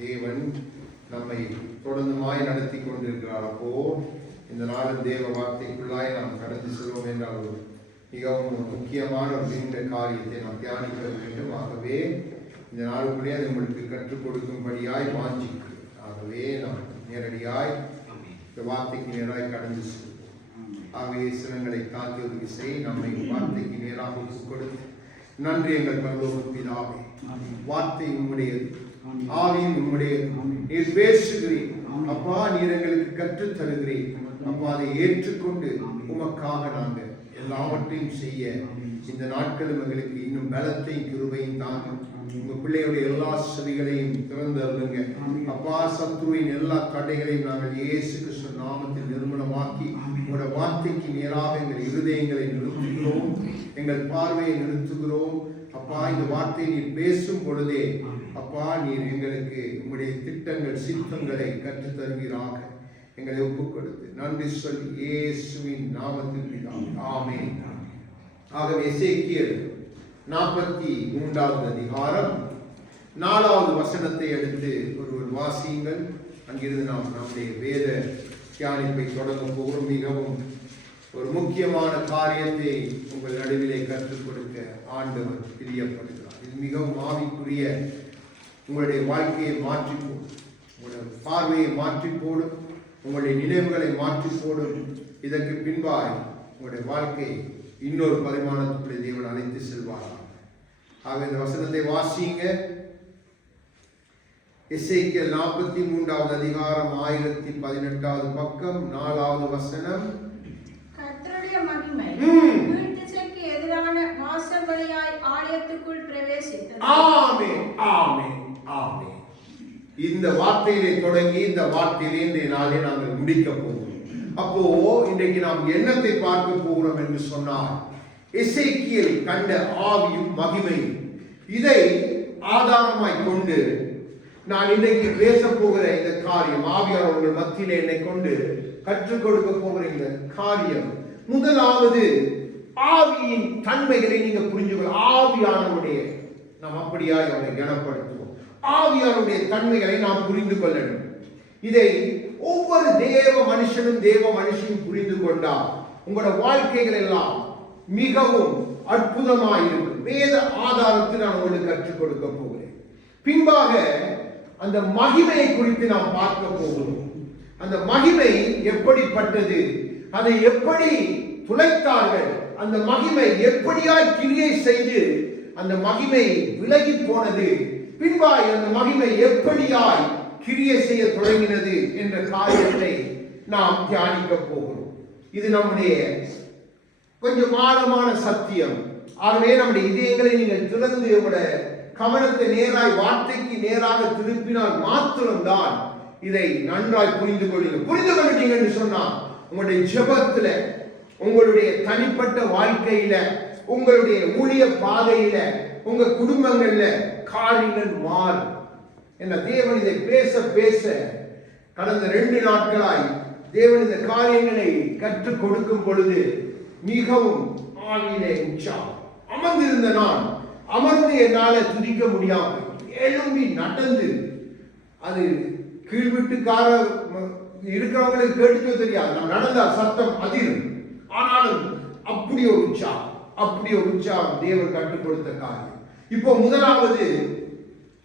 தேவன் நம்மை தொடர்ந்துமாய் நடத்தி கொண்டிருக்கிறார். அப்போ இந்த நாளில் தேவ வார்த்தைக்குள்ளாய் நாம் கடந்து செல்வோம் என்றால் மிகவும் முக்கியமான ஒரு நீண்ட காரியத்தை நாம் தியானிக்க வேண்டும். ஆகவே இந்த நாளுக்குள்ளே அது உங்களுக்கு கற்றுக் கொடுக்கும்படியாய் வாஞ்சிக்கு. ஆகவே நாம் நேரடியாய் இந்த வார்த்தைக்கு நேராய் கடந்து செல்வோம். ஆகவே சிரங்களை தாக்கி உதவி செய், நம்மை வார்த்தைக்கு நேராக கொடுத்து நன்றி. எங்கள் பரலோக பிதாவே, வார்த்தை உம்முடையது, ஆவியும் உம்முடையது. நீர் பேசுகிறீர் அப்பா, நீர் எங்களுக்கு கற்றுத் தருகிறீர் அப்பா. அதை ஏற்றுக்கொண்டு உமக்காக நாங்கள் எல்லாவற்றையும் செய்ய இந்த நாட்களும் எங்களுக்கு இன்னும் பலத்தையும் கிருபையும் தாங்க. உங்க பிள்ளையுடைய எல்லா செவிகளையும் திறந்து அருளுங்க அப்பா. சத்ருவின் எல்லா தடைகளையும் நாங்கள் இயேசு கிறிஸ்து நாமத்தில் நிர்மூலமாக்கி உங்களோட வார்த்தைக்கு நேராக எங்கள் இருதயங்களை நிறுத்துகிறோம், எங்கள் பார்வையை நிறுத்துகிறோம் அப்பா. இந்த வார்த்தையை நீர் பேசும் பொழுதே அப்பா, நீர் எங்களுக்கு உங்களுடைய திட்டங்கள் சித்தங்களை கற்றுத் தருவீராக. எங்களை ஒப்புக் கொடுத்து நன்றி சொல்லி இயேசுவின் நாமத்தில் ஆமென். ஆகவே எசேக்கியேல் 43வது அதிகாரம் 4வது வசனத்தை எடுத்து ஒருவர் வாசியுங்கள். அங்கிருந்து நாம் நம்முடைய வேத தியானிப்பை தொடங்க போகிறோம். மிகவும் ஒரு முக்கியமான காரியத்தை உங்கள் நடுவிலே கற்றுக் கொடுக்க ஆண்டவர் பிரியப்படுகிறார். இது மிகவும் ஆவிக்குரிய, உங்களுடைய வாழ்க்கையை மாற்றி போடும், உங்களுடைய பார்வையை மாற்றி போடும், உங்களுடைய நினைவுகளை மாற்றி போடும். இதற்கு பின்பாய் உங்களுடைய வாழ்க்கை இன்னொரு பரிமாணத்துக்குள்ளே தேவன் அழைத்து செல்வார். ஆக இந்த வசனத்தை வாசியுங்க. எசேக்கியேல் 43வது அதிகாரம் 1018வது பக்கம் 4வது வசனம். கர்த்தருடைய மகிமை வீட்டுக்கு எதிரான வாசற்படியாய் ஆலயத்துக்குள் பிரவேசித்தது. ஆமென், ஆமென், ஆமென். இந்த வார்த்தையிலே தொடங்கி இந்த வார்த்தையிலே இந்த நாளை நாங்கள் முடிக்க போகிறோம். அப்போ இன்றைக்கு நாம் என்னத்தை பார்க்க போகிறோம் என்று சொன்னால், எசேக்கியேல் கண்ட ஆவியும் மகிமையும். இதை ஆதாரமாய் கொண்டு நான் இன்றைக்கு பேச போகிற இந்த காரியம், ஆவியானவர்கள் மத்தியிலே என்னை கொண்டு கற்றுக் கொடுக்க போகிற இந்த காரியம், முதலாவது ஆவியின் தன்மைகளை நீங்க புரிஞ்சுக்கொள்ள. ஆவியானவருடைய நாம் அப்படியாய் அவரை கனப்படுத்துவோம். ஆவியானுடைய தன்மைகளை நாம் புரிந்து கொள்ளணும். இதை ஒவ்வொரு தேவ மனுஷனும் புரிந்து கொண்டால் உங்களோட வாழ்க்கைகள் எல்லாம் மிகவும் அற்புதமாயிருக்கும். வேத ஆதாரத்தில் நான் உங்களுக்கு கற்றுக் கொடுக்க போகிறேன். பின்பாக அந்த மகிமையை குறித்து நாம் பார்க்க போகிறோம். அந்த மகிமை எப்படிப்பட்டது, அதை எப்படி துளைத்தார்கள், அந்த மகிமை எப்படியாய் கிரியை செய்து அந்த மகிமை விலகி போனது, பின்பாய் அந்த மகிமை எப்படியாய் கிரியை செய்ய தொடங்கினது என்ற காரியத்தை நாம் தியானிக்க போகிறோம். இது நம்முடைய கொஞ்சம் ஆழமான சத்தியம். ஆகவே நம்முடைய இதயங்களை நீங்கள் திறந்து உங்களுடைய கவனத்தை நேராய் வார்த்தைக்கு நேராக திருப்பினால் மாத்திரம்தான் இதை நன்றாய் புரிந்து கொள்ளுங்கள். புரிந்து கொள்ளுங்க என்று சொன்னால் உங்களுடைய ஜெபத்துல, உங்களுடைய தனிப்பட்ட வாழ்க்கையில, உங்களுடைய ஊழிய பாதையில, உங்க குடும்பங்கள்ல காரியங்கள் மாறும். என்ன தேவன் இதை பேச பேச கடந்த 2 நாட்களாய் தேவன் இந்த காரியங்களை கற்றுக் கொடுக்கும் பொழுது மிகவும் ஆவியிலே உற்சாகம். அமர்ந்திருந்த நான் அமர்ந்து என்னால துதிக்க முடியாமல் எழும்பி நடந்து, அது கீழ்வீட்டுக்கார இருக்கிறவங்களுக்கு கேட்டுக்கோ தெரியாது, நம்ம நடந்த சத்தம் அதிரும். ஆனாலும் அப்படி ஒரு உற்சாகம் தேவன் கற்றுக் கொடுத்த காரியம். இப்போ முதலாவது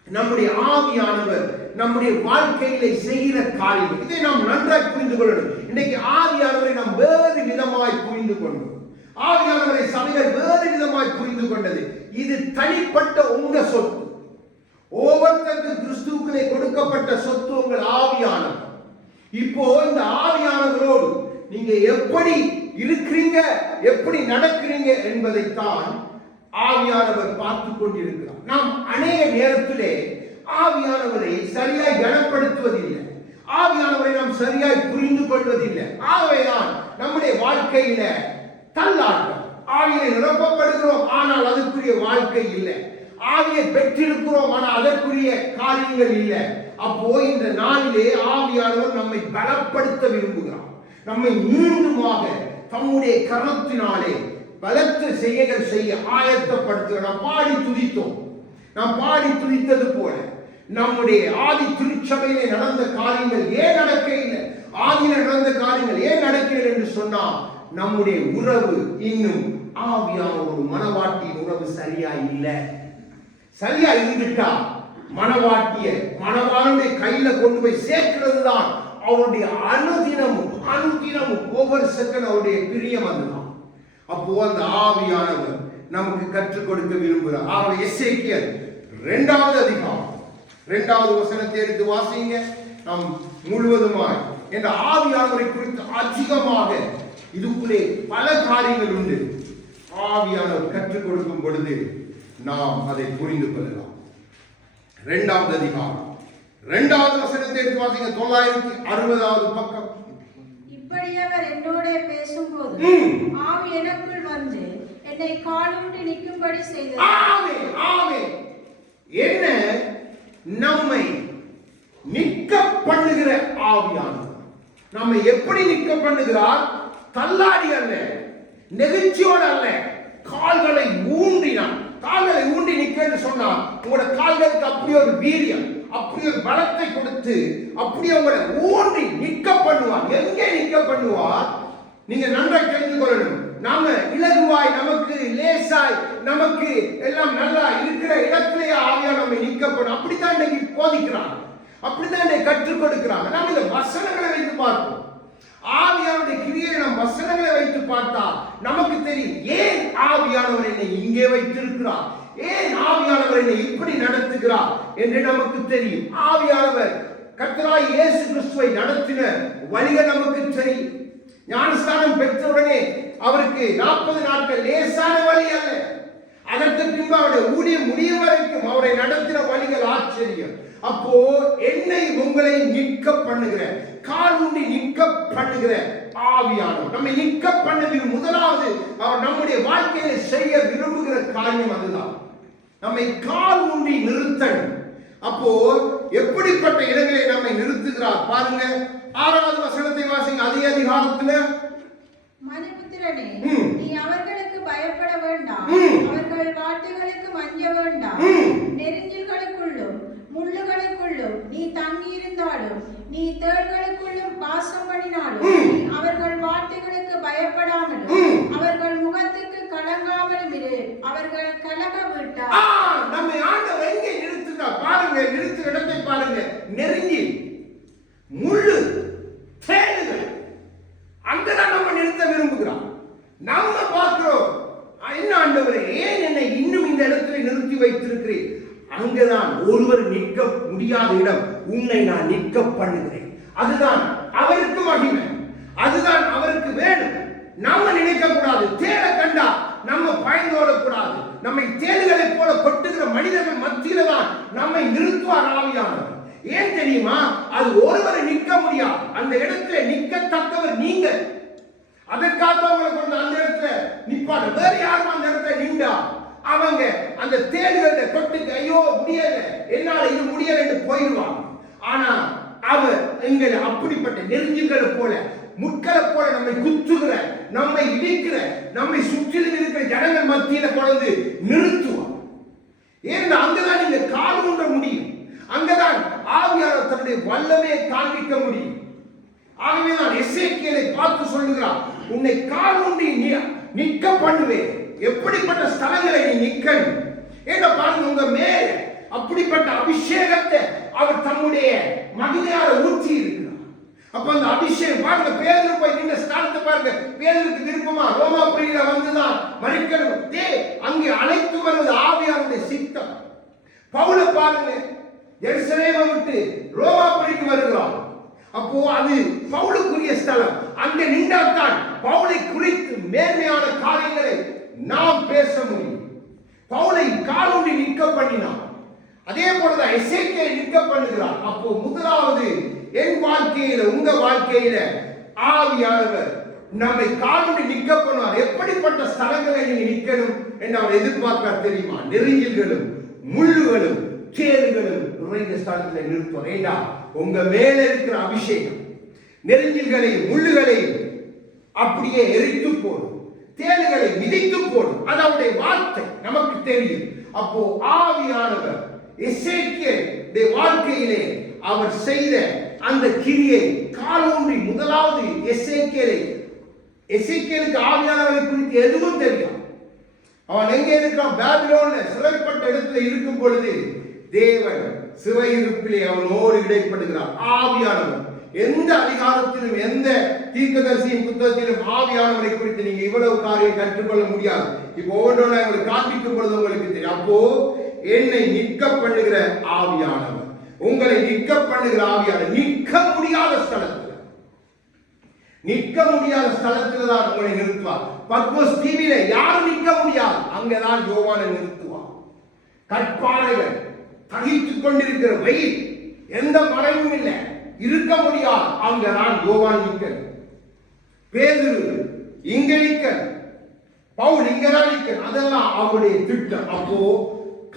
நம்முடைய ஆவியானவர் நம்முடைய வாழ்க்கையிலே செய்கிற காரியம். இதை நாம் நன்றாய் புரிந்து கொள்ளணும். இன்னைக்கு ஆவியானவரை நாம் வேறு விதமாய் புரிந்து கொண்டோம். ஆவியானவரை சபைகள் வேறு விதமாய் புரிந்து கொண்டது. இது தனிப்பட்ட உங்க சொத்து. ஒவ்வொருத்தருக்கு கிறிஸ்துவுக்குள்ளே கொடுக்கப்பட்ட சொத்து உங்கள் ஆவியானவர். இப்போ இந்த ஆவியானவரோடு நீங்க எப்படி இருக்கிறீங்க, எப்படி நடக்கிறீங்க என்பதைத்தான் ஆவியானவர் பார்த்து கொண்டிருக்கிறார். நாம் அநேக நேரத்திலே ஆவியானவரை சரியாய் கனப்படுத்துவதில்லை, ஆவியானவரை நாம் சரியாய் புரிந்து கொள்வதில்லை. ஆகவேதான் நம்முடைய வாழ்க்கையில தள்ளாட்டம். ஆவியை நிரப்பப்படுகிறோம், ஆனால் அதற்குரிய வாழ்க்கை இல்லை. ஆவியை பெற்றிருக்கிறோம், ஆனால் அதற்குரிய காரியங்கள் இல்லை. அப்போ இந்த நாளிலே ஆவியானவர் நம்மை பலப்படுத்த விரும்புகிறார். நம்மை மீண்டுமாக தம்முடைய கரத்தினாலே பலத்த செயல்கள் செய்ய ஆயத்தப்படுத்துகிறார். பாடி துதித்தோம். நாம் பாடி துதித்தது போல நம்முடைய ஆதி திருச்சபையிலே நடந்த காரியங்கள் ஏன் நடக்கவில்லை, ஆதியில நடந்த காரியங்கள் ஏன் நடக்கவில்லை என்று சொன்னால் நம்முடைய உறவு இன்னும் ஆவியானோடு மனவாட்டியின் உறவு சரியா இல்லை. சரியா இருந்துட்டா மணவாளனுடைய கையில கொண்டு போய் சேர்க்கிறது தான் அவருடைய அனுதினமும் ஒவ்வொரு செகண்ட் அவருடைய பிரியம் அதுதான். அப்போ அந்த ஆவியானவர் நமக்கு கற்றுக் கொடுக்க விரும்புகிறார். ஆகவே எசேக்கியேல் 2வது அதிகாரம் 2வது வசனத்தை எடுத்து வாசிங்க. நாம் முழுவதுமாய் என்ற ஆவியானவரை குறித்து அதிகமாக இதுக்குள்ளே பல காரியங்கள் உண்டு. ஆவியானவர் கற்றுக் கொடுக்கும் பொழுது நாம் அதை புரிந்து கொள்ளலாம். 2வது அதிகாரம் 2வது வசனத்தை எடுத்து வாசிங்க. 960வது பக்கம். இப்படி அவர் என்னோட பேசும்போது ஆவி எனக்குள் வந்து என்னை காலூன்றி நிற்கும்படி செய்தது. ஆமென், ஆமென். என்ன நம்மை நிற்க பண்ணுகிற ஆவியானவர் நம்மை எப்படி நிற்க பண்ணுகிறார்? தள்ளாடி அல்ல, நெகிழ்ச்சியோடு அல்ல, கால்களை ஊன்றினான். கால்களை ஊன்றி நிற்க சொன்னா உங்களோட கால்களுக்கு அப்படி ஒரு வீரியம், அப்படி ஒரு பலத்தை கொடுத்து அப்படி உங்களை ஊன்றி நிற்க பண்ணுவார். எங்கே நிற்க பண்ணுவார்? நீங்க நன்றாக தெரிந்து கொள்ளணும். நாம இலகுவாய், நமக்கு லேசாய், நமக்கு எல்லாம் நல்லா இருக்கிற இடத்திலேயே ஆவியானவர் நம்மை நிற்க பண்ணும். அப்படித்தான் இன்னைக்கு போதிக்கிறாங்க, அப்படித்தான் இன்னைக்கு கற்றுக் கொடுக்கிறாங்க. நாம் இந்த வசனங்களை வைத்து பார்ப்போம். ஆவியானுடைய கிரியை நாம் வசனங்களை வைத்து பார்த்தா நமக்கு தெரியும் ஏன் ஆவியானவர் என்னை இங்கே வைத்திருக்கிறார், ஏன் ஆவியானவர் என்னை இப்படி நடத்துகிறார் என்று நமக்கு தெரியும். ஆவியானவர் கர்த்தராகிய இயேசு கிறிஸ்துவை நடத்தின வழிகள் நமக்கு தெரியும். ஞானஸ்தானம் பெற்றவுடனே அவருக்கு 40 நாட்கள் லேசான வழி அல்ல. அதற்கு பின்பு அவருடைய ஊழியம் முடியும் வரைக்கும் அவரை நடத்தின வழிகள் ஆச்சரியம். அப்போ என்னை உங்களை நிற்க பண்ணுகிற, கால் ஊன்றி நிற்க பண்ணுகிற ஆவியானவர் நம்மை நிற்க பண்ணுகிற முதலாவது அவர் நம்முடைய வாழ்க்கையில செய்ய விரும்புகிற காரியம் அதுதான், நம்மை கால் ஊன்றி நிறுத்தணும். அப்போ எப்படிப்பட்ட இடங்களை நம்மை நிறுத்துகிறார் பாருங்க. 6வது வசனத்தை வாசிங்க. அதே அதிகாரத்துல, மனுபுத்திரனே, நீ அவர்களுக்கு பயப்பட வேண்டாம், அவர்கள் வார்த்தைகளுக்கு மஞ்ச வேண்டாம். நெருஞ்சில்களுக்குள்ளும் முள்ளுகளுக்குள்ளும் நீ தங்கி இருந்தாலும், நீ தேள்களுக்குள்ளும் வாசம் பண்ணினாலும், அவர்கள் வார்த்தைகளுக்கு பயப்படாமலும் அவர்கள் முகத்துக்கு கலங்காமலும் இரு. அவர்கள் கலக விட்டார். நம்மை ஆண்டவர் எங்கே நிறுத்துகிறார் பாருங்க. நிறுத்துற இடத்தை பாருங்க. நெருங்கி, முள்ளு, தேள்கள், அங்கதான் நம்ம நிறுத்த விரும்புகிறோம். நம்ம பார்க்கிறோம், என்ன ஆண்டவரே ஏன் என்னை இன்னும் இந்த இடத்துல நிறுத்தி வைத்திருக்கிறேன்? அங்கதான் ஒருவர் நிற்க முடியாத இடம், உன்னை நான் நிற்க பண்ணுகிறேன். அதுதான் அவருக்கு மகிமை, அதுதான் அவருக்கு வேணும். நம்ம நினைக்க கூடாது, தேளை கண்டா நம்ம பயந்தோட கூடாது. நம்மை தேள்களை போல கொட்டுகிற மனிதர்கள் மத்தியில தான் நம்மை நிறுத்துவார் ஆவியானவர். ஏன் தெரியுமா? அது ஒருவரை நிற்க முடியாது. அந்த இடத்துல நிற்கத்தக்கவர் நீங்க. அதற்காக உங்களை கொண்டு அந்த இடத்துல நிற்பாங்க. வேற யாரும் அந்த இடத்துல நின்றா அவங்க அந்த தேள்கள கொட்டுக்கு ஐயோ முடியல, என்னால இது முடியல என்று போயிடுவாங்க. ஆனா அவர் எங்களை அப்படிப்பட்ட நெருஞ்சில்களை போல, முட்களை போல நம்மை குத்துகிற, நம்மை இடிக்கிற, நம்மை சுற்றிலும் இருக்கிற ஜனங்கள் மத்தியில கொண்டு நிறுத்துவார். ஏன்னா அங்கதான் நீங்க கால் ஊன்ற முடியும், அங்கதான் ஆவியானவர் தன்னுடைய வல்லமையை காண்பிக்க முடியும். ஆகவேதான் எசேக்கியேலை பார்த்து சொல்லுகிறார், உன்னை கால் ஊன்றி நிற்க பண்ணுவேன். எப்படிப்பட்ட ஸ்தலங்களை நீ நிற்கணும் ஏன்னா பாருங்க, உங்க மேல அப்படிப்பட்ட அபிஷேகத்தை அவர் தம்முடைய மகிமையால ஊற்றி இருக்கிறார். அப்ப அந்த அபிஷேகம் பாருங்க, பேதுரு போய் நின்ற ஸ்தலத்தை பாருங்க. பேதுருக்கு விருப்பமா ரோமாபுரியில வந்துதான் மரிக்கணும், அங்கே அழைத்து வருவது ஆவியானுடைய சித்தம். பவுல பாருங்க, எருசலேமை விட்டு ரோமாபுரிக்கு வருகிறார். அப்போ அது பவுலுக்குரிய ஸ்தலம். அங்கே நின்றால்தான் பவுலை குறித்து மேன்மையான காரியங்களை நாம் பேச முடியும். பவுலை காலூன்றி நிற்க பண்ணினார். அதே போலதான் எசேக்கியேலை நிற்க பண்ணுகிறார். அப்போ முதலாவது என் வாழ்க்கையில, உங்க வாழ்க்கையில ஆவியானவர் நம்மை காலூன்றி நிற்க பண்ணுவார். எப்படிப்பட்ட ஸ்தலங்களை நீங்க நிற்கணும் என்று அவர் எதிர்பார்க்கிறார் தெரியுமா? நெருஞ்சில்களும் முள்ளுகளும் தேள்களும் நிறைந்த ஸ்தலத்தில் நிறுத்துவார். ஏண்டா உங்க மேல இருக்கிற அபிஷேகம் நெருஞ்சில்களையும் முள்ளுகளையும் அப்படியே எரித்து போடும், தேள்களை மிதித்து போடும். அது அவருடைய வார்த்தை, நமக்கு தெரியும். அப்போ ஆவியானவர் எசேக்கியேல் வாழ்க்கையிலே அவர் செய்த அந்த கிரியை காலூன்றி முதலாவது எசேக்கியேலுக்கு ஆவியானவரை குறித்து எதுவும் தெரியும். அவன் எங்கே இருக்கிறான்? பாபிலோன்ல சிறைப்பட்ட இடத்துல இருக்கும் பொழுது தேவன் சிறையிருப்பிலே அவனோடு இடைப்படுகிறார். ஆவியானவர் எந்த அதிகாரத்திலும் எந்த தீர்க்கதரிசியின் புத்தகத்திலும் ஆவியானவரை குறித்து நீங்க இவ்வளவு காரியம் கற்றுக்கொள்ள முடியாது. இப்போ ஒவ்வொன்றோட உங்களுக்கு காண்பிக்கும் பொழுது உங்களுக்கு தெரியும். அப்போ என்னை நிற்க பண்ணுகிற ஆவியானவர், உங்களை நிற்க பண்ணுகிற ஆவியானவர் நிற்க முடியாத ஸ்தலத்தில் தான் உங்களை நிறுத்துவார். பத்மோஸ் தீவில யாரும் நிற்க முடியாது, அங்கதான் யோவானை நிறுத்துவார். கற்பாறைகள் தகித்துக் கொண்டிருக்கிற வெயில், எந்த மறைவும் இல்லை, இருக்க முடியாது, அங்கதான் யோவான் நிற்க. பேதுரு இங்க நிற்க, பவுல் இங்கதான் நிற்க. அதெல்லாம் அவருடைய திட்டம். அப்போ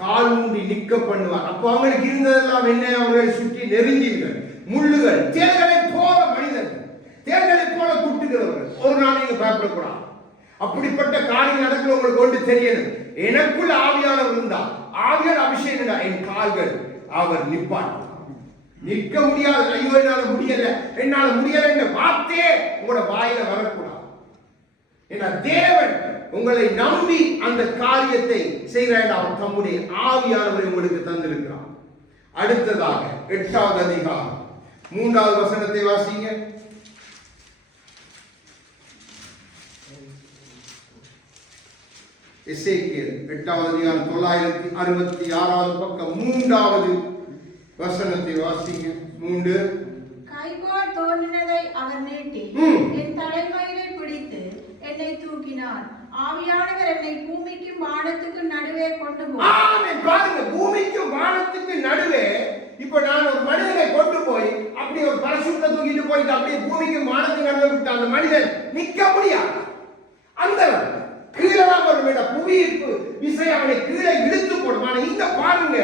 காலூன்றி நிற்க பண்ணுவார். அப்போ அவங்களுக்கு இருந்ததெல்லாம் என்ன? அவர்களை சுற்றி நெருங்கிகள், முள்ளுகள், தேர்களை போல மனிதர்கள், தேர்களை போல குட்டுகிறவர்கள். ஒரு நாள் நீங்க பயப்படக்கூடாது. அப்படிப்பட்ட காரியம் நடக்கிற உங்களுக்கு ஒன்று தெரியணும். எனக்குள்ள ஆவியானவர் இருந்தா, ஆவியார் அபிஷேகம், என் கால்கள் அவர் நிற்பார். நிற்க முடியாது. ஐயோ என்னால முடியல என்ற வார்த்தையே உங்களோட வாயில வரக்கூடாது. ஏன்னா தேவன் உங்களை நம்பி அந்த காரியத்தை செய்கிறார். அவர் தம்முடைய ஆவியானவரை உங்களுக்கு தந்திருக்கிறார். அடுத்ததாக 8வது அதிகாரம் 3வது வசனத்தை வாசிங்க. எசேக்கியேல் 8வது அதிகாரம் 966வது பக்கம் 3வது வசனத்தை வாசிங்க. 3. கைபோல் தோன்றினதை அவர் நீட்டி என் தலைமையிலே பிடித்து என்னை தூக்கினார். ஆவியானவர் என்னை பூமிக்கும் வானத்துக்கும் நடுவே கொண்டு போய், பாருங்க, பூமிக்கும் வானத்துக்கு நடுவே. இப்ப நான் ஒரு மனிதனை கொண்டு போய் அப்படி ஒரு பரசுத்த தூக்கிட்டு போயிட்டு அப்படியே பூமிக்கும் வானத்துக்கு நடுவே விட்டு அந்த மனிதன் நிற்க முடியாது. அந்த கீழே வரும் புவியீர்ப்பு விசை அவனை கீழே இழுத்து போடும். ஆனா இங்க பாருங்க,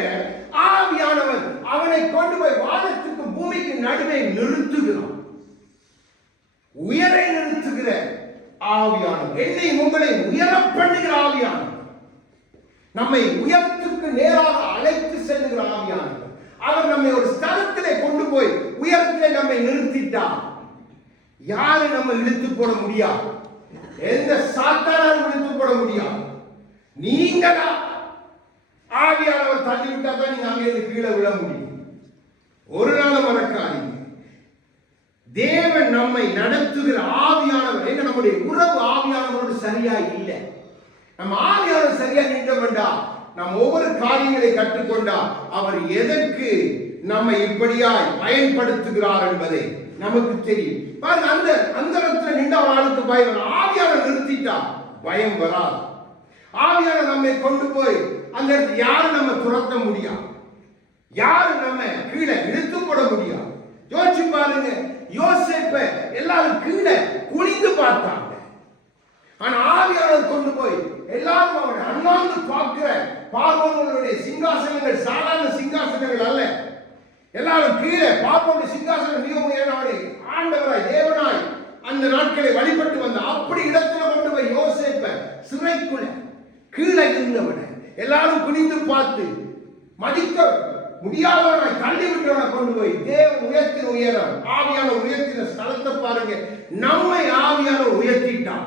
ஆவியானவர் அவனை கொண்டு போய் வானத்துக்கு பூமிக்கு நடுவே நிறுத்துகிறான். உயரை நிறுத்துகிற ஆவியானவர், என்னை உங்களை உயர பண்ணுகிற ஆவியானவர், நம்மை உயரத்துக்கு நேராக அழைத்து செல்லுகிற ஆவியானவர். அவர் நம்மை ஒரு ஸ்தலத்திலே கொண்டு போய் உயரத்திலே நம்மை நிறுத்திட்டார். யாரும் நம்ம இழுத்து போட முடியாது. எந்த சாத்தானாலும் இழுத்து போட முடியாது. நீங்களா ஆவியானவர் தள்ளி விட்டா தான் நீங்க அங்கிருந்து கீழே விழ முடியும். ஒரு நாள் மறக்காதீங்க, தேவன் நம்மை நடத்துகிற ஆவியானவர். ஏன்னா நம்முடைய உறவு ஆவியானவரோடு சரியா இல்லை. நம்ம ஆவியானவர் சரியா நின்ற வேண்டாம். நாம் ஒவ்வொரு காரியங்களை கற்றுக்கொண்டா அவர் எதற்கு நம்மை இப்படியாய் பயன்படுத்துகிறார் என்பதை நமக்கு தெரியும். பாருங்க, அந்த இடத்துல நின்ற ஆளுக்கு பயம். ஆவியானவர் நிறுத்திட்டா பயம் வராது. ஆவியானவர் நம்மை கொண்டு போய் அந்த இடத்துல யாரும் நம்ம துரத்த முடியாது, யாரும் நம்ம கீழே இழுத்து போட முடியாது. யோசிச்சு பாருங்க, யோசேப்பை எல்லாரும் கீழே குனிந்து பார்த்தாங்க. ஆனா ஆவியானவர் கொண்டு போய் எல்லாரும் அவனை அண்ணாந்து பார்க்கிற பார்வோனுடைய சிங்காசனங்கள் சாதாரண சிங்காசனங்கள் அல்ல. எல்லாரும் கீழே பார்ப்போம் சிங்காசனம் மிகவும் உயர்ந்தவனை ஆண்டவராய் தேவனாய் அந்த நாட்களை வழிபட்டு வந்த அப்படி இடத்துல கொண்டு போய் யோசேப்பை சிறைக்குள்ள கீழே இருந்தவனை எல்லாரும் குனிந்து பார்த்து மதிக்க முடியாதவனாய் தள்ளி விட்டவனை கொண்டு போய் தேவன் உயர்த்தின உயரம், ஆவியான உயர்த்தின ஸ்தலத்தை பாருங்க. நம்மை ஆவியான உயர்த்திட்டான்.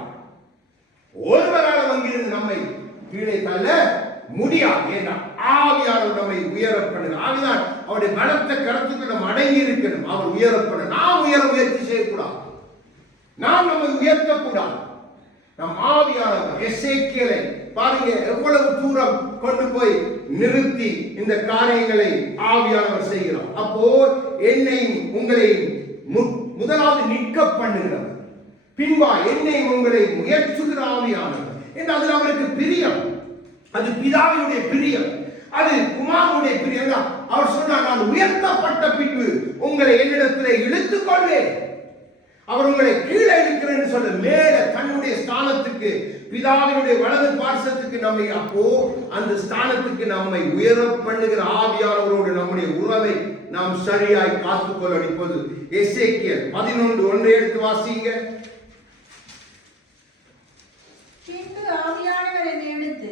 ஒருவரால் அங்கிருந்து நம்மை கீழே தள்ள முடியாது. ஏன்னா ஆவியானவர் நம்மை உயரப்படும். ஆவிதான் அவருடைய பலத்த கருத்துக்கு நம்ம அடங்கி இருக்கணும். அவர் உயரப்படும். நாம் முயற்சி செய்யக்கூடாது, நாம் நம்மை உயர்த்தக்கூடாது. நம் ஆவியானவர் எசேக்கியேலை பாருங்க, எவ்வளவு தூரம் கொண்டு போய் நிறுத்தி இந்த காரியங்களை ஆவியானவர் செய்கிறார். அப்போ என்னையும் உங்களையும் முதலாவது நிற்க பண்ணுகிறவர், பின்பா என்னையும் உங்களை முயற்சுகிற ஆவியானவர் என்று அதில் அவருக்கு பிரியம். அது பிதாவினுடைய பிரியம், அது குமாரனுடைய பிரியம். அவர் சொன்னார், நான் உயர்த்தப்பட்ட பின்பு உங்களை என்னிடத்திலே இழுத்துக் கொள்வேன். அவர் உங்களை கீழே இருக்கிறேன்னு சொல்ல மேல தன்னுடைய ஸ்தானத்துக்கு பிதாவினுடைய வலது பார்சத்துக்கு நம்மை, அப்போ அந்த ஸ்தானத்துக்கு நம்மை உயர பண்ணுகிற ஆவியானவரோடு நம்முடைய உறவை நாம் சரியாய் காத்துக்கொள்ள அடிப்பது. எசேக்கியேல் 11:1 எடுத்து வாசிங்க. பின்பு ஆவியானவர் என்னை எடுத்து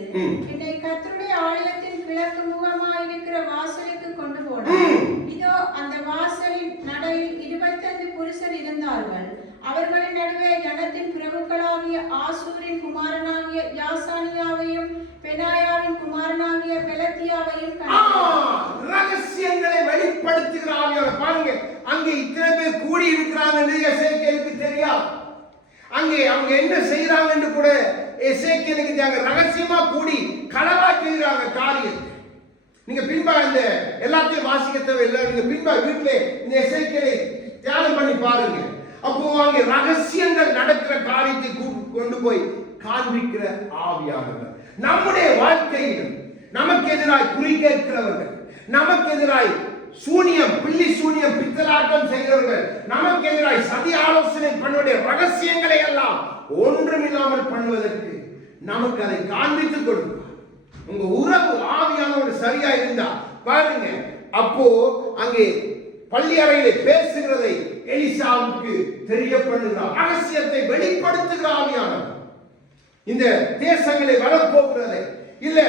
என்னை கர்த்தருடைய ஆலயத்தில் கிழக்கு முகமாயிருக்கிற வாசலுக்கு கொண்டு போனார். இதோ அந்த வாசலின் நடையில் 25 புருஷர் இருந்தார்கள். அவர்களின் நடுவே ஜனத்தின் பிரபுக்களாகிய ஆசூரின் குமாரனாகிய யாசானியாவையும் பெனாயாவின் குமாரனாகிய பெலத்தியாவையும் ரகசியங்களை வெளிப்படுத்துகிற ஆவியானவர். பாருங்க, அங்கே இத்தனை பேர் கூடி இருக்கிறாங்க, எசேக்கியேலுக்கு தெரியாது. அங்கே அவங்க என்ன செய்யறாங்கன்னு கூட எசேக்கியேலுக்கு அங்க ரகசியமா கூடி களவா செய்யறாங்க காரியத்தை. நீங்க பின்பா இந்த எல்லாத்தையும் வாசிக்க தேவையில்லை. நீங்க பின்பா வீட்டிலே இந்த எசேக்கியேலை தியானம் பண்ணி பாருங்க. அப்போ அங்கே ரகசியங்கள் நடக்கிற காரியத்தை கொண்டு போய் காண்பிக்கிற ஆவியானவர் நம்முடைய வாழ்க்கையில் நமக்கு எதிராய் குறி கேட்கிறவர்கள், நமக்கு எதிராய் சூனியம், பில்லி சூனியம், பித்தலாட்டம் செய்கிறவர்கள், நமக்கு எதிராய் சதி ஆலோசனை பண்ணுவடைய ரகசியங்களை எல்லாம் ஒன்றுமில்லாமல் பண்ணுவதற்கு நமக்கு அதை காண்பித்துக் கொடுப்பார். உங்க உறவு ஆவியானோடு சரியா இருந்தா பாருங்க, அப்போ அங்கே பள்ளி அறையிலே பேசுகிறதை எலிசாவுக்கு தெரியப்படுகிறார். ரகசியத்தை வெளிப்படுத்துகிற ஆவியானவர் இந்த தேசங்களை வரப்போகிறதை இல்ல